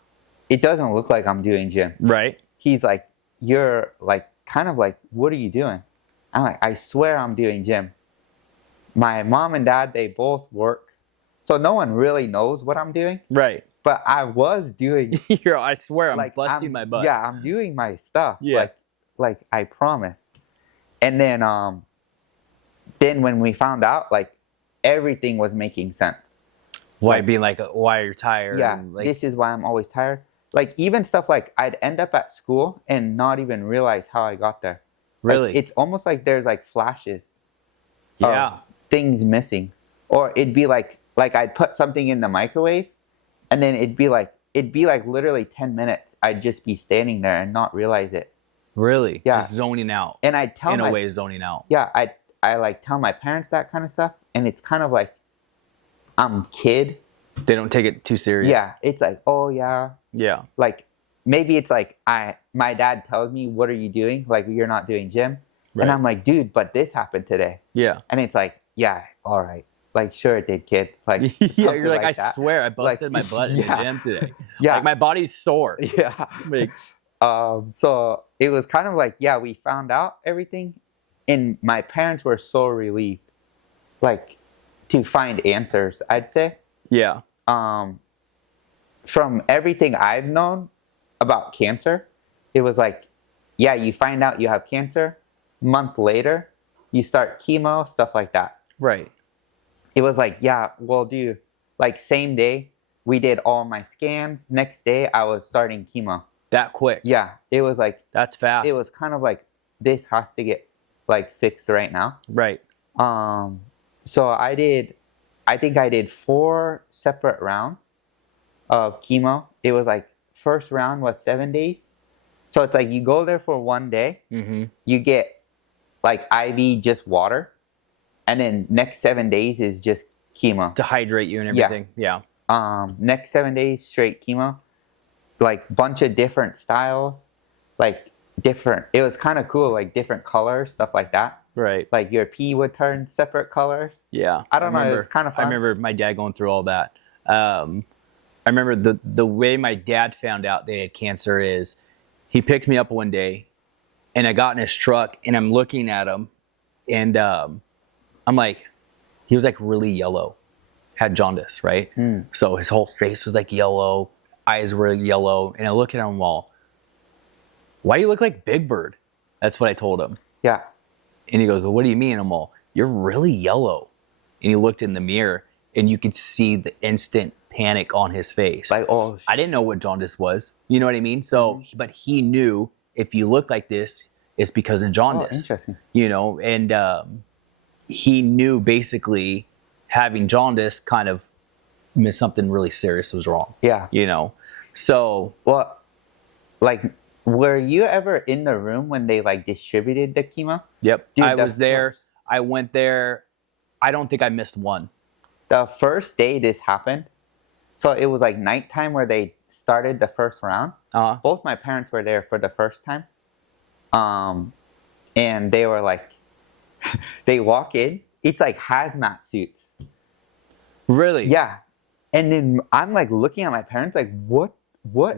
it doesn't look like I'm doing gym. Right. He's like, you're like, kind of like, what are you doing? I'm like, I swear I'm doing gym. My mom and dad, they both work. So no one really knows what I'm doing. Right. But I was doing. I swear, I'm busting my butt. Yeah, I'm doing my stuff. Yeah. Like I promise. And then when we found out, like everything was making sense. Why like, being like, why are you tired? Yeah, and like, this is why I'm always tired. Like even stuff like I'd end up at school and not even realize how I got there. Really? Like, it's almost like there's like flashes. Yeah. Things missing, or it'd be like I'd put something in the microwave, and then it'd be like literally 10 minutes. I'd just be standing there and not realize it. Really? Yeah. Just zoning out. And I'd tell in a way zoning out. Yeah, I like tell my parents that kind of stuff, and it's kind of like I'm kid. They don't take it too serious. Yeah, it's like, oh yeah. Yeah. Like maybe it's like my dad tells me, what are you doing? Like you're not doing gym. Right. And I'm like, dude, but this happened today. Yeah. And it's like, yeah, all right. Like, sure it did, kid. Like, yeah, you're like I that. swear I busted my butt in the gym today. Yeah. Like my body's sore. Yeah. Like, so it was kind of like, yeah, we found out everything, and my parents were so relieved, like, to find answers, I'd say. Yeah. From everything I've known about cancer, it was like, yeah, you find out you have cancer, month later, you start chemo, stuff like that. Right. It was like, yeah, we'll do, like, same day, we did all my scans. Next day, I was starting chemo. That quick? Yeah. It was like... That's fast. It was kind of like, this has to get, like, fixed right now. Right. So I think I did 4 separate rounds of chemo. It was like, first round was 7 days. So it's like, you go there for 1 day. Mm-hmm. You get, like, IV just water. And then next 7 days is just chemo. To hydrate you and everything. Yeah. Next 7 days, straight chemo. Like, bunch of different styles. Like, different. It was kind of cool. Like, different colors, stuff like that. Right. Like, your pee would turn separate colors. Yeah. I don't know. It was kind of fun. I remember my dad going through all that. I remember the way my dad found out they had cancer is he picked me up one day and I got in his truck and I'm looking at him and I'm like, he was like really yellow, had jaundice, right? So his whole face was like yellow, eyes were yellow, and I look at him all, why do you look like Big Bird? That's what I told him. Yeah. And he goes, well, what do you mean? I'm all, you're really yellow. And he looked in the mirror and you could see the instant panic on his face. Like, oh, I didn't know what jaundice was. You know what I mean? So, but he knew if you look like this, it's because of jaundice. Oh, interesting. You know, and he knew basically having jaundice kind of meant something really serious was wrong. Yeah. You know, so. Well, like, were you ever in the room when they, like, distributed the chemo? Yep. Dude, I was there. I went there. I don't think I missed one. The first day this happened, so it was like nighttime where they started the first round. Both my parents were there for the first time. And they were like, they walk in, it's like hazmat suits. Really? Yeah. And then I'm like looking at my parents like, what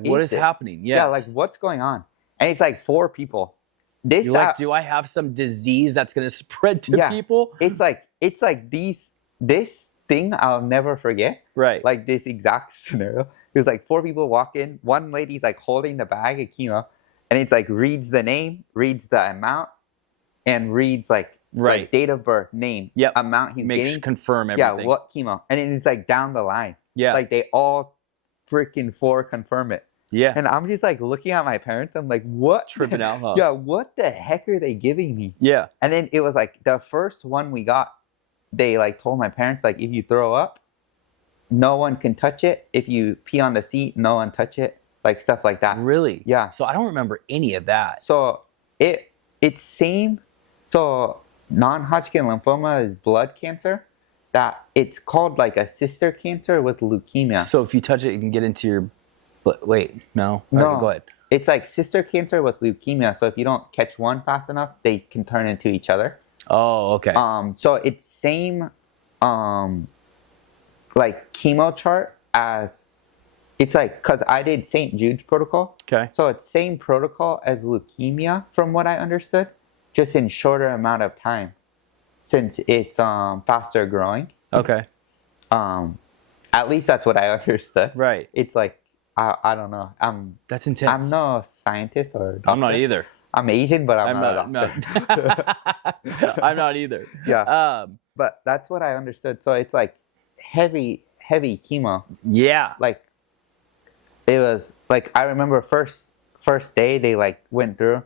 is happening? Yes. Yeah, like what's going on? And it's like 4 people. This You're like, do I have some disease that's going to spread to people? It's like this thing I'll never forget. Right. Like this exact scenario. It was like 4 people walk in. One lady's like holding the bag of chemo, and it's like reads the name, reads the amount, and reads like date of birth, name, amount he's getting. Confirm everything. Yeah, what chemo. And then it's like down the line. Yeah. Like they all freaking 4 confirm it. Yeah. And I'm just like looking at my parents. I'm like, what? Tripping out, huh? Yeah, what the heck are they giving me? Yeah. And then it was like the first one we got, they like told my parents, like, if you throw up, no one can touch it. If you pee on the seat, no one touch it. Like stuff like that. Really? Yeah. So I don't remember any of that. So it's same. So non-Hodgkin lymphoma is blood cancer. That it's called like a sister cancer with leukemia. So if you touch it, you can get into your. But wait, no. No. Okay, go ahead. It's like sister cancer with leukemia. So if you don't catch one fast enough, they can turn into each other. Oh, okay. So it's same, like chemo chart as, it's like, cause I did St. Jude's protocol. Okay. So it's same protocol as leukemia from what I understood, just in shorter amount of time, since it's faster growing. Okay. At least that's what I understood. Right. It's like I don't know. That's intense. I'm no scientist or doctor. I'm not either. I'm Asian, but I'm not a doctor. I'm not either. Yeah. But that's what I understood. So it's like heavy chemo. Yeah. Like it was like, I remember first day they like went through,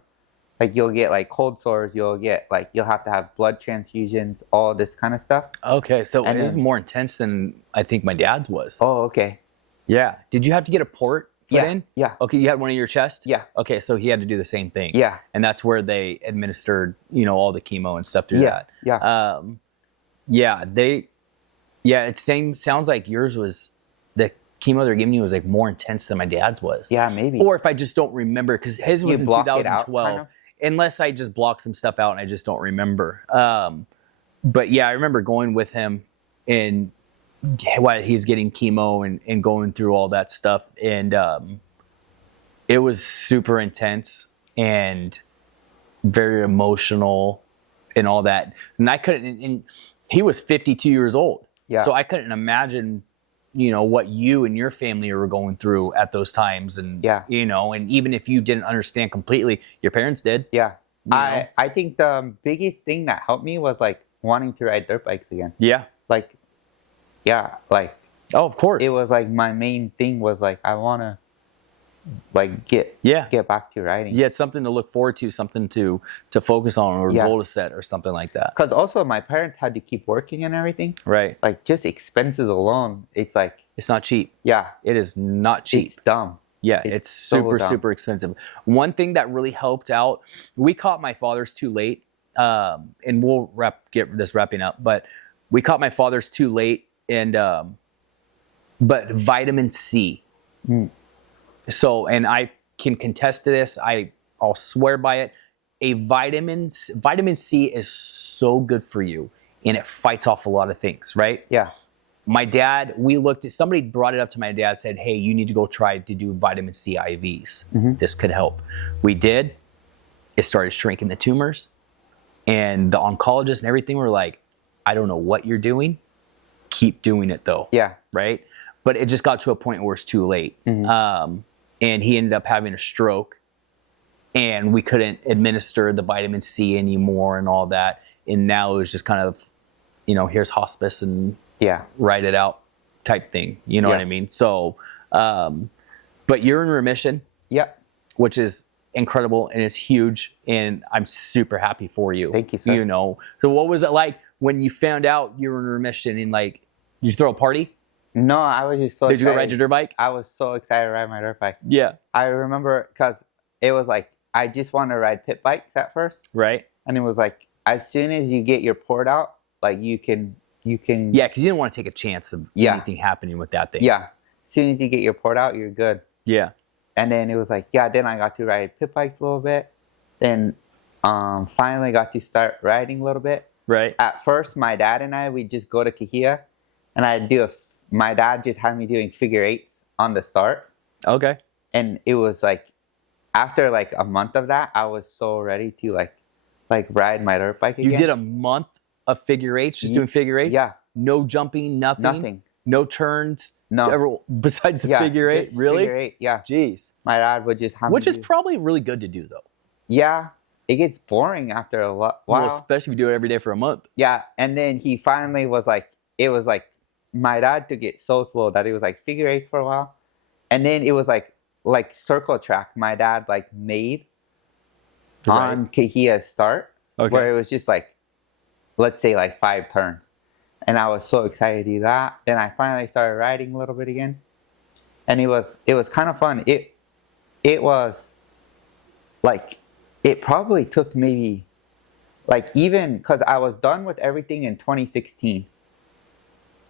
like you'll get like cold sores, you'll have to have blood transfusions, all this kind of stuff. Okay, so And it was then- more intense than I think my dad's was. Oh, okay. Yeah. Did you have to get a port put in? Yeah. Okay, you had one in your chest? Yeah. Okay, so he had to do the same thing. Yeah. And that's where they administered, all the chemo and stuff through Yeah. that. Yeah. It sounds like yours was, the chemo they're giving you was like more intense than my dad's was. Yeah, maybe. Or if I just don't remember, because his was in block it out, 2012. kind of? Unless I just blocked some stuff out and I just don't remember. But yeah, I remember going with him and while he's getting chemo and going through all that stuff. And it was super intense and very emotional and all that. And I couldn't, and he was 52 years old. Yeah. So I couldn't imagine, what you and your family were going through at those times. And, Yeah. and even if you didn't understand completely, your parents did. Yeah. know? I think the biggest thing that helped me was like wanting to ride dirt bikes again. Yeah. Like, yeah, like Oh, of course. it was like my main thing was like I want to like get back to riding. Yeah, it's something to look forward to, something to focus on or Yeah. goal to set or something like that. Because also my parents had to keep working and everything. Right. Like just expenses alone, it's like, It's not cheap. yeah, It is not cheap. it's dumb. Yeah, It's it's so super, dumb. super expensive. One thing that really helped out, we caught my father's too late, and we'll get this wrapping up, but we caught my father's too late, and but vitamin C. So, and I can contest to this, I'll swear by it. Vitamin C is so good for you, and it fights off a lot of things, right? Yeah. My dad, somebody brought it up to my dad, said, hey, you need to go try to do vitamin C IVs. This could help. We did. It started shrinking the tumors. And the oncologists and everything were like, I don't know what you're doing. Keep doing it though. Yeah. Right? But it just got to a point where it's too late. And he ended up having a stroke. And we couldn't administer the vitamin C anymore and all that. And now it was just kind of, here's hospice and Yeah. ride it out type thing. You know what I mean? So, but you're in remission, Yeah. which is incredible and it's huge. And I'm super happy for you. Thank you, sir. So what was it like when you found out you were in remission and like, did you throw a party? No, I was just so Did you excited. go ride your dirt bike? I was so excited to ride my dirt bike. Yeah. I remember because it was like, I just wanted to ride pit bikes at first. Right. And it was like, as soon as you get your port out, like you can. Yeah. Cause you didn't want to take a chance of anything happening with that thing. Yeah. As soon as you get your port out, you're good. Yeah. And then it was like, then I got to ride pit bikes a little bit. Then finally got to start riding a little bit. Right. At first, my dad and I, we'd just go to Kahia. And my dad just had me doing figure eights on the start. Okay. And it was like, after like a month of that, I was so ready to like ride my dirt bike again. You did a month of figure eights, just doing figure eights? Yeah. No jumping, nothing? Nothing. No turns? No. Besides the figure eight? just Really? Figure eight, yeah. Jeez. My dad would just have Which me is probably really good to do, though. Yeah. It gets boring after a while. Well, especially if you do it every day for a month. Yeah. And then he finally was like, it was like my dad took it so slow that it was like figure eight for a while, and then it was like circle track. My dad like made on Kahia's start, where it was just like, let's say like 5 turns, and I was so excited to do that. Then I finally started riding a little bit again, and it was kind of fun. It was like, it probably took maybe like, even because I was done with everything in 2016,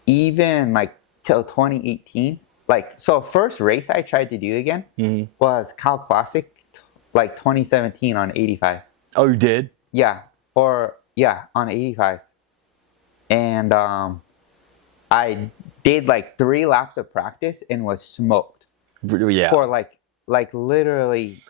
even like till 2018. Like, so first race I tried to do again was Cal Classic, like 2017 on 85s. Oh, you did? Yeah, on 85s. And I did like 3 laps of practice and was smoked. Yeah. For like literally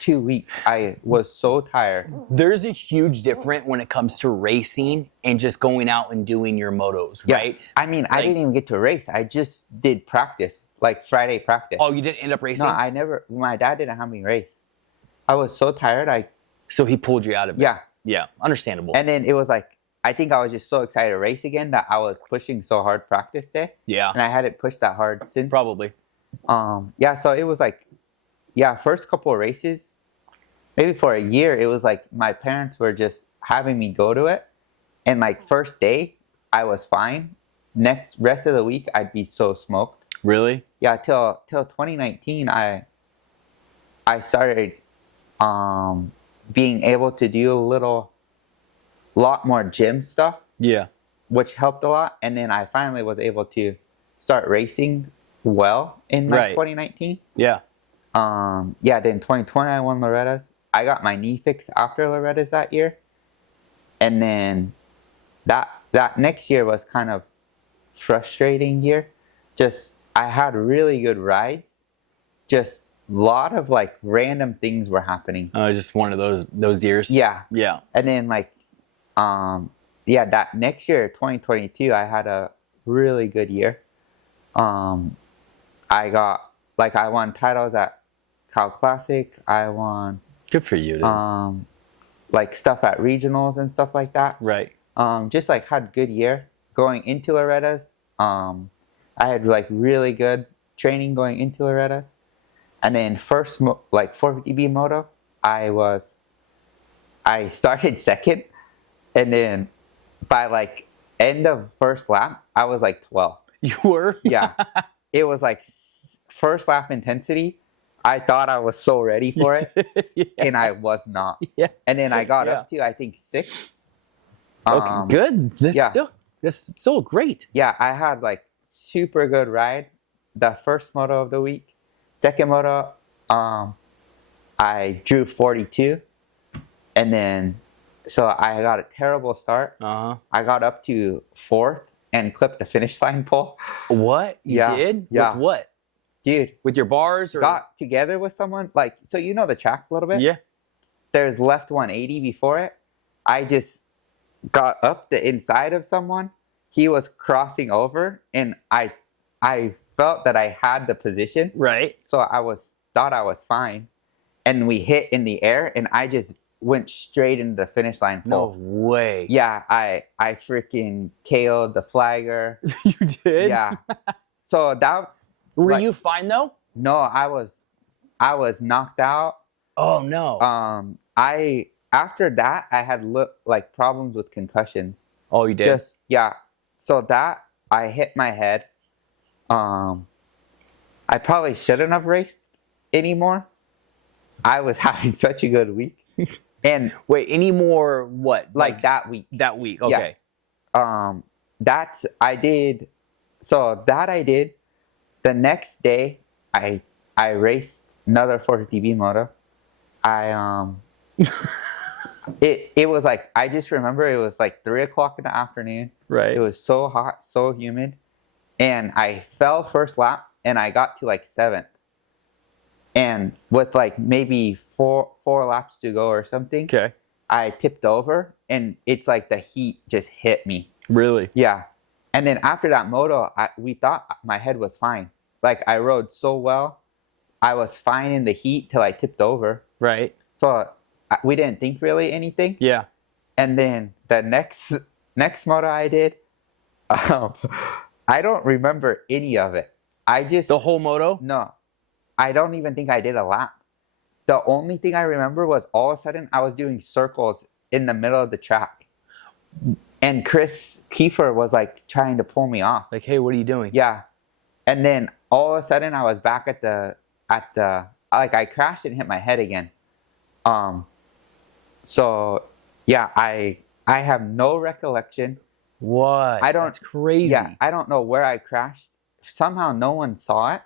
2 weeks. I was so tired. There's a huge difference when it comes to racing and just going out and doing your motos, right? I mean, I didn't even get to race. I just did practice, like Friday practice. Oh, you didn't end up racing? No, my dad didn't have me race. I was so tired. So he pulled you out of it? Yeah. Yeah, understandable. And then it was like, I think I was just so excited to race again that I was pushing so hard practice day. Yeah. And I hadn't pushed that hard since. Probably. Yeah, so it was like, first couple of races, maybe for a year, it was like my parents were just having me go to it. And like first day, I was fine. Rest of the week, I'd be so smoked. Really? Yeah, till 2019, I started being able to do a lot more gym stuff. Yeah. Which helped a lot. And then I finally was able to start racing well in 2019. Yeah. Then 2020 I won Loretta's. I got my knee fixed after Loretta's that year. And then that next year was kind of frustrating year. Just, I had really good rides. Just a lot of like random things were happening. Oh, just one of those years? Yeah. Yeah. And then like, that next year, 2022, I had a really good year. I won titles at Cal Classic. I won. Good for you, dude. Like stuff at regionals and stuff like that. Right. Just like had good year going into Loretta's. I had like really good training going into Loretta's. And then first, 450B moto, I started second. And then by like end of first lap, I was like 12. You were? Yeah. It was like first lap intensity. I thought I was so ready for it. Yeah. And I was not. Yeah. And then I got up to, I think, 6. Okay, good. That's still great. Yeah, I had like super good ride. The first moto of the week. Second moto, I drew 42. And then, so I got a terrible start. I got up to 4th and clipped the finish line pole. What? You did? Yeah. With what? Dude. With your bars? Or got together with someone. Like, so you know the track a little bit? Yeah. There's left 180 before it. I just got up the inside of someone. He was crossing over, and I felt that I had the position. Right. So thought I was fine. And we hit in the air, and I just went straight into the finish line pole. No way. Yeah, I freaking KO'd the flagger. You did? Yeah. So that. Were you fine though? No, I was knocked out. Oh no. After that I had problems with concussions. Oh, you did? So that I hit my head. I probably shouldn't have raced anymore. I was having such a good week. And wait, any more what? Like that week. That week, okay. Yeah. I did. The next day, I raced another 450B moto. It was like, I just remember it was like 3 o'clock in the afternoon. Right. It was so hot, so humid. And I fell first lap and I got to like 7th. And with like maybe four laps to go or something, okay, I tipped over and it's like the heat just hit me. Really? Yeah. And then after that moto, we thought my head was fine. Like I rode so well. I was fine in the heat till I tipped over. Right. So we didn't think really anything. Yeah. And then the next moto I did, I don't remember any of it. The whole moto? No. I don't even think I did a lap. The only thing I remember was all of a sudden I was doing circles in the middle of the track. And Chris Kiefer was like trying to pull me off. Like, hey, what are you doing? Yeah. And then all of a sudden I was back at the like I crashed and hit my head again. So yeah, I have no recollection. What? That's crazy. Yeah, I don't know where I crashed. Somehow no one saw it.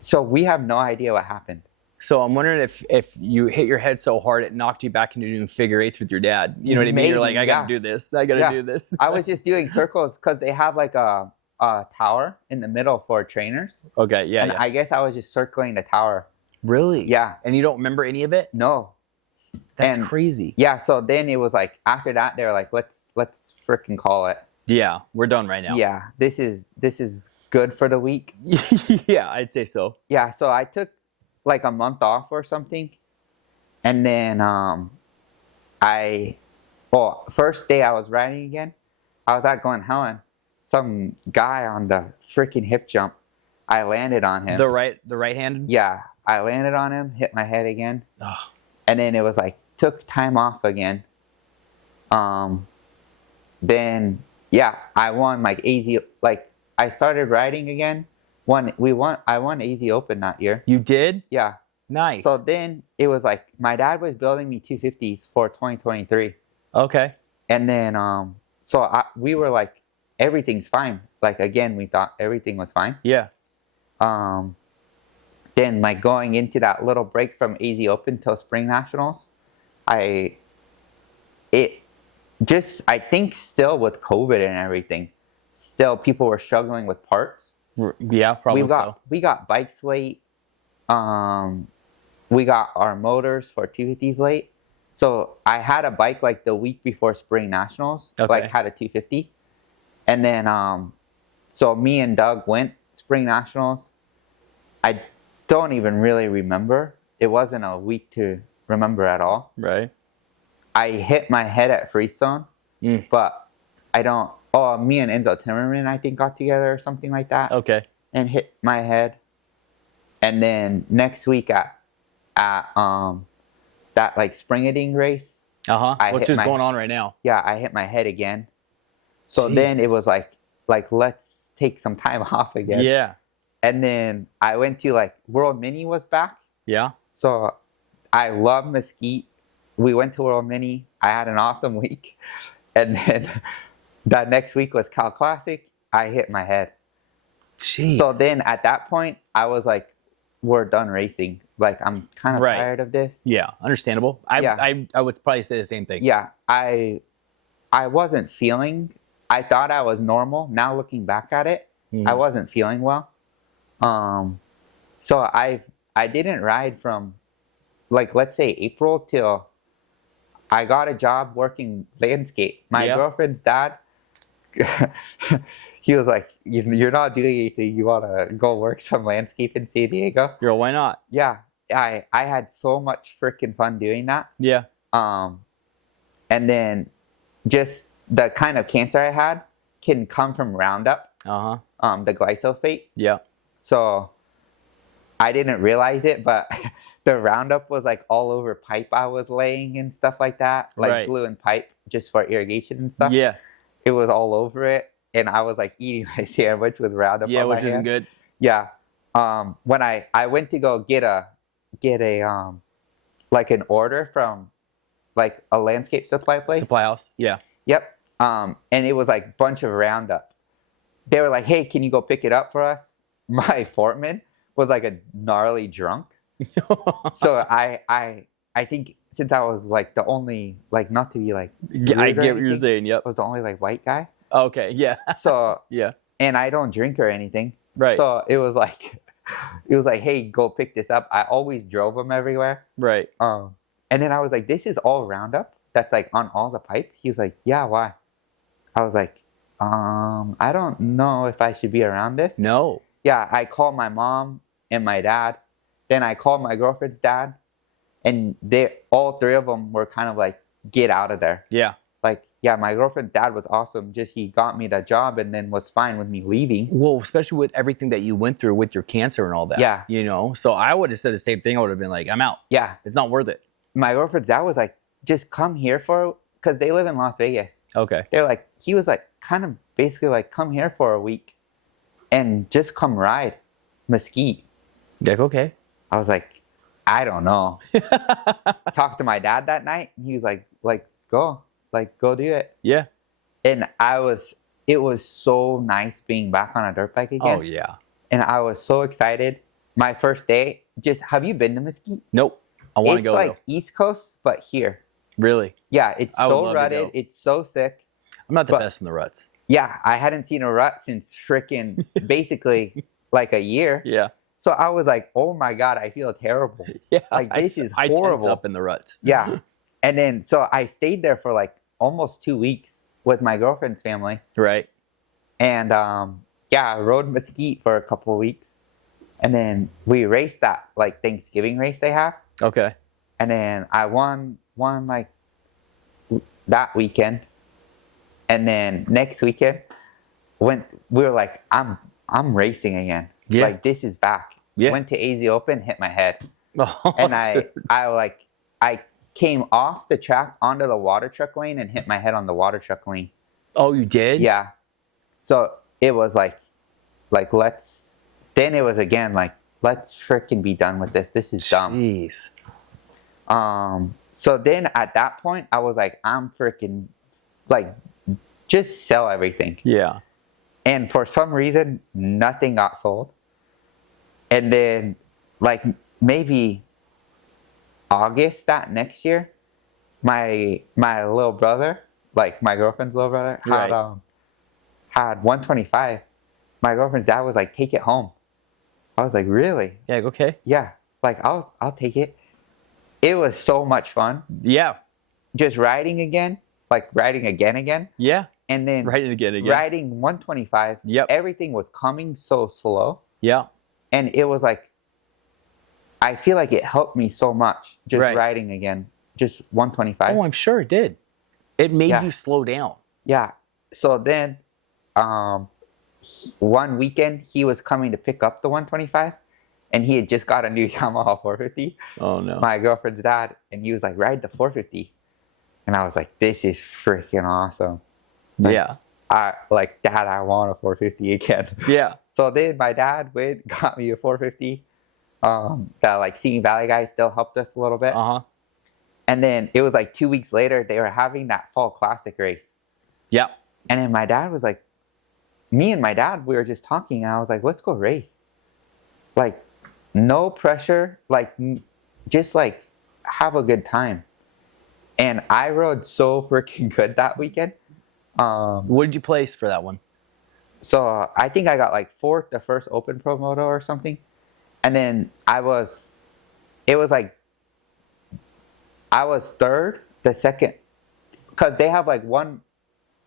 So we have no idea what happened. So I'm wondering if you hit your head so hard it knocked you back into doing figure eights with your dad. You know what I mean? Maybe, You're like, I gotta do this. I gotta do this. I was just doing circles because they have like a tower in the middle for trainers. Okay, yeah. And I guess I was just circling the tower. Really? Yeah. And you don't remember any of it? No. That's crazy. Yeah. So then it was like after that they were like, let's freaking call it. Yeah, we're done right now. Yeah. This is good for the week. Yeah, I'd say so. Yeah. So I took like a month off or something, and then first day I was riding again, I was at Glen Helen. Some guy on the freaking hip jump, I landed on him. The right-handed? Yeah, I landed on him, hit my head again. Oh. And then it was like took time off again. Then yeah, I won like AZ. Like I started riding again. I won AZ Open that year. You did? Yeah. Nice. So then it was like my dad was building me 250s for 2023. Okay. And then we were like, everything's fine. Like again, we thought everything was fine. Yeah. Then like going into that little break from AZ Open till Spring Nationals, I think still with COVID and everything, still people were struggling with parts. Yeah, probably we got bikes late. We got our motors for 250s late. So I had a bike like the week before Spring Nationals, like had a 250. And then, so me and Doug went Spring Nationals. I don't even really remember. It wasn't a week to remember at all. Right. I hit my head at Freestone, but I don't. Oh, me and Enzo Timmerman, I think, got together or something like that. Okay. And hit my head. And then next week at that like Springading race. Which is going on right now. Yeah, I hit my head again. So then it was like let's take some time off again. Yeah. And then I went to like World Mini was back. Yeah. So I love Mesquite. We went to World Mini. I had an awesome week. And then that next week was Cal Classic. I hit my head. Jeez. So then at that point, I was like, we're done racing. Like, I'm kind of tired of this. Yeah, understandable. I would probably say the same thing. Yeah, I wasn't feeling, I thought I was normal. Now looking back at it, I wasn't feeling well. So I didn't ride from, like, let's say April till I got a job working landscape. My girlfriend's dad, he was like, you're not doing anything. You want to go work some landscape in San Diego? Girl, why not? Yeah. I had so much freaking fun doing that. Yeah. And then just the kind of cancer I had can come from Roundup. The glyphosate. Yeah. So I didn't realize it, but the Roundup was like all over pipe I was laying and stuff like that. Like glue and pipe just for irrigation and stuff. Yeah. It was all over it. And I was like eating my sandwich with Roundup on my which hand. isn't good. Yeah. When I went to go get a like an order from like a landscape supply place. Supply house. Yeah. Yep. And it was like a bunch of Roundup. They were like, hey, can you go pick it up for us? My foreman was like a gnarly drunk. So I think since I was like the only, like, not to be like, I get what you're saying. Yep. I was the only like white guy. Okay. Yeah. So yeah. And I don't drink or anything. Right. So it was like, hey, go pick this up. I always drove them everywhere. Right. And then I was like, this is all Roundup that's like on all the pipe. He was like, yeah, why? I was like, I don't know if I should be around this. No. Yeah, I called my mom and my dad. Then I called my girlfriend's dad. And all three of them were kind of like, get out of there. Yeah. Like, Yeah, my girlfriend's dad was awesome. Just he got me the job and then was fine with me leaving. Well, especially with everything that you went through with your cancer and all that. Yeah. You know, so I would have said the same thing. I would have been like, I'm out. Yeah. It's not worth it. My girlfriend's dad was like, just come here because they live in Las Vegas. Okay. They're like, he was like, kind of basically like, come here for a week and just come ride Mesquite. Like, okay. I was like, I don't know. Talked to my dad that night. And he was like, go do it. Yeah. And it was so nice being back on a dirt bike again. Oh, yeah. And I was so excited. My first day, have you been to Mesquite? Nope. I want to go. It's like East Coast, but here. Really? Yeah, it's so rutted. It's so sick. I'm not the best in the ruts. Yeah, I hadn't seen a rut since freaking basically like a year. Yeah. So I was like, oh my God, I feel terrible. Yeah. Like this is horrible. I tense up in the ruts. Yeah. And then, so I stayed there for like almost 2 weeks with my girlfriend's family. Right. And I rode Mesquite for a couple of weeks. And then we raced that like Thanksgiving race they have. Okay. And then I won like that weekend. And then next weekend, we were like, I'm racing again. Yeah. Like this is back. Yeah. Went to AZ Open, hit my head. Oh, And I came off the track onto the water truck lane and hit my head on the water truck lane. Oh, you did? Yeah. So it was then it was again like, let's freaking be done with this. This is dumb. Jeez. So then at that point, I was like, I'm freaking like, just sell everything. Yeah. And for some reason, nothing got sold. And then like maybe August that next year, my little brother, like my girlfriend's little brother, had 125. My girlfriend's dad was like, take it home. I was like, really? Yeah, okay. Yeah. Like I'll take it. It was so much fun. Yeah. Just riding again. Like riding again. Yeah. And then riding again. Riding 125. Yep. Everything was coming so slow. Yeah. And it was like, I feel like it helped me so much just riding again. Just 125. Oh, I'm sure it did. It made you slow down. Yeah. So then one weekend he was coming to pick up the 125 and he had just got a new Yamaha 450. Oh no. My girlfriend's dad. And he was like, ride the 450. And I was like, this is freaking awesome. Like, yeah. Dad, I want a 450 again. Yeah. So then my dad got me a 450. That like Singing Valley guy still helped us a little bit. Uh-huh. And then it was like 2 weeks later, they were having that fall classic race. Yeah. And then my dad was like, me and my dad, we were just talking. And I was like, let's go race. Like, no pressure. Like, just like have a good time. And I rode so freaking good that weekend. What did you place for that one? So I think I got like fourth the first Open Pro Moto or something. And then I was third the second, because they have like one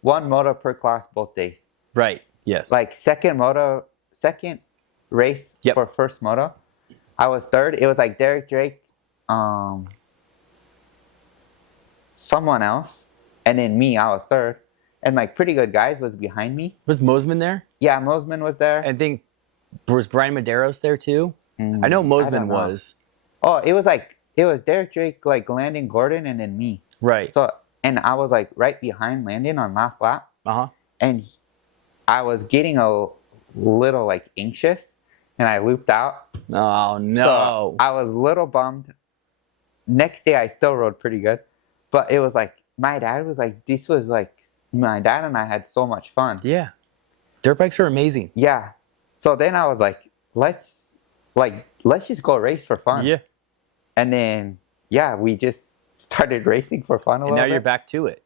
moto per class both days. Right. Yes. Like second race for first moto, I was third. It was like Derek Drake, someone else, and then me, I was third. And like pretty good guys was behind me. Was Mosman there? Yeah, Mosman was there. I think, was Brian Medeiros there too? I know Mosman was. Oh, it was Derek Drake, like Landon Gordon, and then me. Right. So, and I was like right behind Landon on last lap. Uh-huh. And I was getting a little like anxious and I looped out. Oh no. So I was a little bummed. Next day I still rode pretty good. But it was like, my dad was like, this was like, my dad and I had so much fun. Yeah. Dirt bikes are amazing. Yeah. So then I was like, let's just go race for fun. Yeah. And then, we just started racing for fun a little bit. And now you're back to it.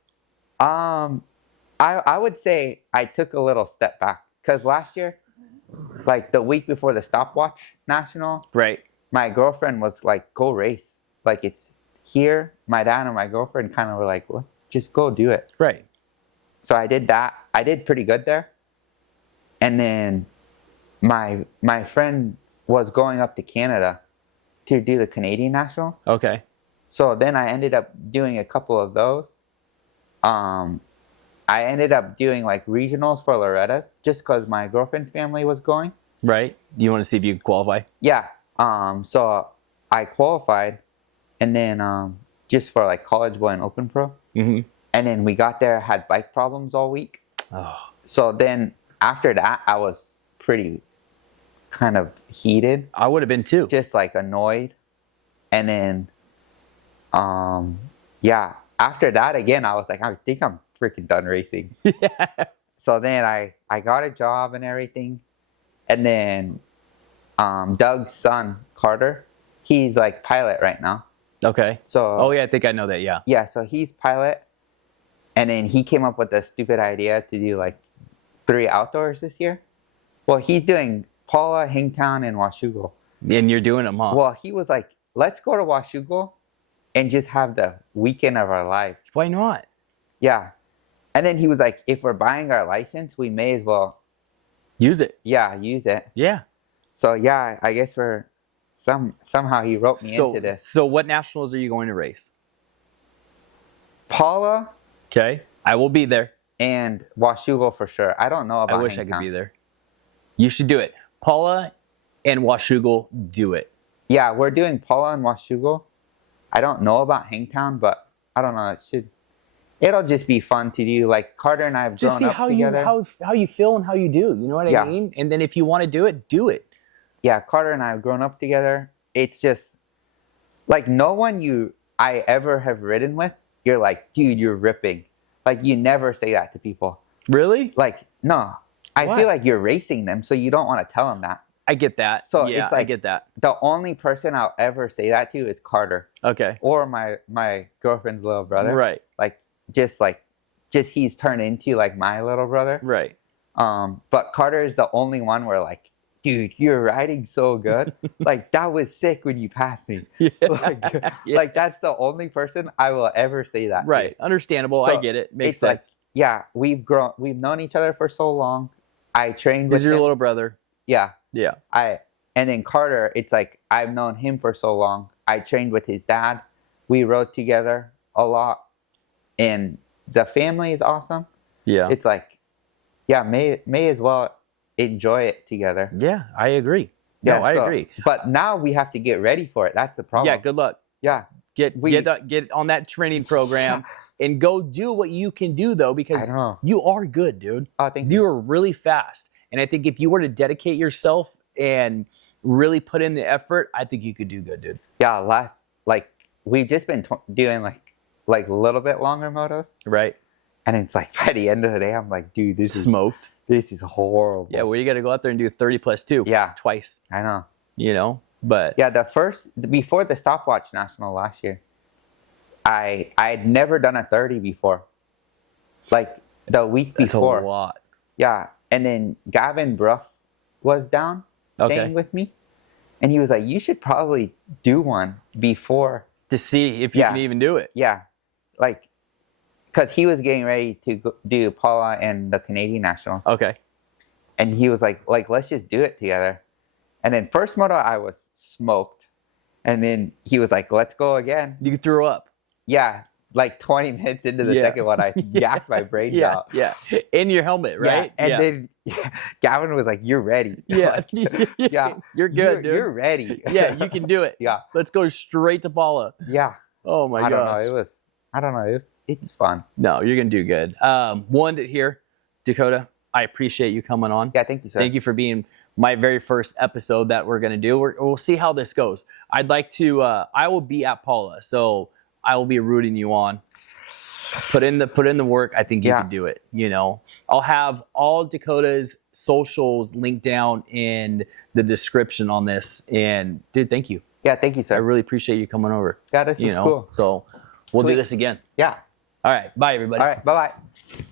I would say I took a little step back because last year, like the week before the stopwatch national, right? My girlfriend was like, "Go race!" Like it's here. My dad and my girlfriend kind of were like, "Well, just go do it." Right. So I did that. I did pretty good there. And then my friend was going up to Canada to do the Canadian Nationals. Okay. So then I ended up doing a couple of those. I ended up doing like regionals for Loretta's just because my girlfriend's family was going. Right. You want to see if you can qualify? Yeah. So I qualified, and then just for like College Boy and Open Pro. Mm-hmm. And then we got there, had bike problems all week. Oh. So then after that, I was pretty kind of heated. I would have been too. Just like annoyed. And then, yeah, after that again, I was like, I think I'm freaking done racing. Yeah. So then I got a job and everything. And then Doug's son, Carter, he's like pilot right now. Okay. So. Oh yeah, I think I know that. Yeah. Yeah. So he's pilot, and then he came up with the stupid idea to do like 3 outdoors this year. Well, he's doing Paula, Hangtown, and Washougal. And you're doing them, huh? Well, he was like, let's go to Washougal and just have the weekend of our lives. Why not? Yeah. And then he was like, if we're buying our license, we may as well use it. Yeah, use it. Yeah. So yeah, I guess we're somehow he wrote me into this. So what nationals are you going to race? Paula. Okay. I will be there. And Washougal for sure. I don't know about I wish I could be there. You should do it. Paula and Washougal, do it. Yeah, we're doing Paula and Washougal. I don't know about Hangtown, but I don't know. It'll just be fun to do. Like Carter and I have just grown up together. Just see how you feel and how you do. You know what I mean? And then if you want to do it, do it. Yeah, Carter and I have grown up together. It's just like no one I ever have ridden with, you're like, dude, you're ripping. Like you never say that to people. Really? Like, no. I feel like you're racing them, so you don't want to tell them that. I get that. So yeah, it's like, I get that. The only person I'll ever say that to is Carter. Okay. Or my girlfriend's little brother. Right. Just he's turned into like my little brother. Right. But Carter is the only one where like, dude, you're riding so good. Like that was sick when you passed me. Yeah. Like that's the only person I will ever say that. Right. To. Understandable. So I get it. Makes sense. Like, yeah, we've known each other for so long. I trained with him. He's your little brother. Yeah. Yeah. And then Carter, it's like I've known him for so long. I trained with his dad. We rode together a lot. And the family is awesome. Yeah. It's like, yeah, may as well enjoy it together. Yeah, I agree. Yeah, I agree. But now we have to get ready for it. That's the problem. Yeah, good luck. Yeah. Get on that training program and go do what you can do though, because you are good, dude. Oh, thank you. You are really fast. And I think if you were to dedicate yourself and really put in the effort, I think you could do good, dude. Yeah, we've just been doing like a little bit longer motos. Right. And it's like by the end of the day, I'm like, dude, this smoked. This is horrible. Yeah, well, you got to go out there and do 30+2. Yeah. Twice. I know. You know, but. Yeah, before the stopwatch national last year, I'd never done a 30 before. Like the week before. That's a lot. Yeah. And then Gavin Bruff was down staying with me. And he was like, you should probably do one before. To see if you can even do it. Yeah. Like, because he was getting ready to do Paula and the Canadian Nationals. Okay. And he was like, let's just do it together. And then first moto, I was smoked. And then he was like, let's go again. You threw up. Yeah. Like 20 minutes into the second one, I yacked my brains out. Yeah. In your helmet, right? Yeah. And then Gavin was like, you're ready. Yeah. Yeah. You're good, dude. You're ready. Yeah, you can do it. Yeah. Let's go straight to Paula. Yeah. Oh my gosh. I don't know. It's fun. No, you're going to do good. One here, Dakota, I appreciate you coming on. Yeah, thank you, sir. Thank you for being my very first episode that we're going to do. We'll see how this goes. I'd like to, I will be at Paula, so I will be rooting you on. Put in the work. I think you can do it. You know, I'll have all Dakota's socials linked down in the description on this. And dude, thank you. Yeah, thank you, sir. I really appreciate you coming over. Yeah, this is cool. So we'll do this again. Yeah. All right. Bye, everybody. All right. Bye-bye.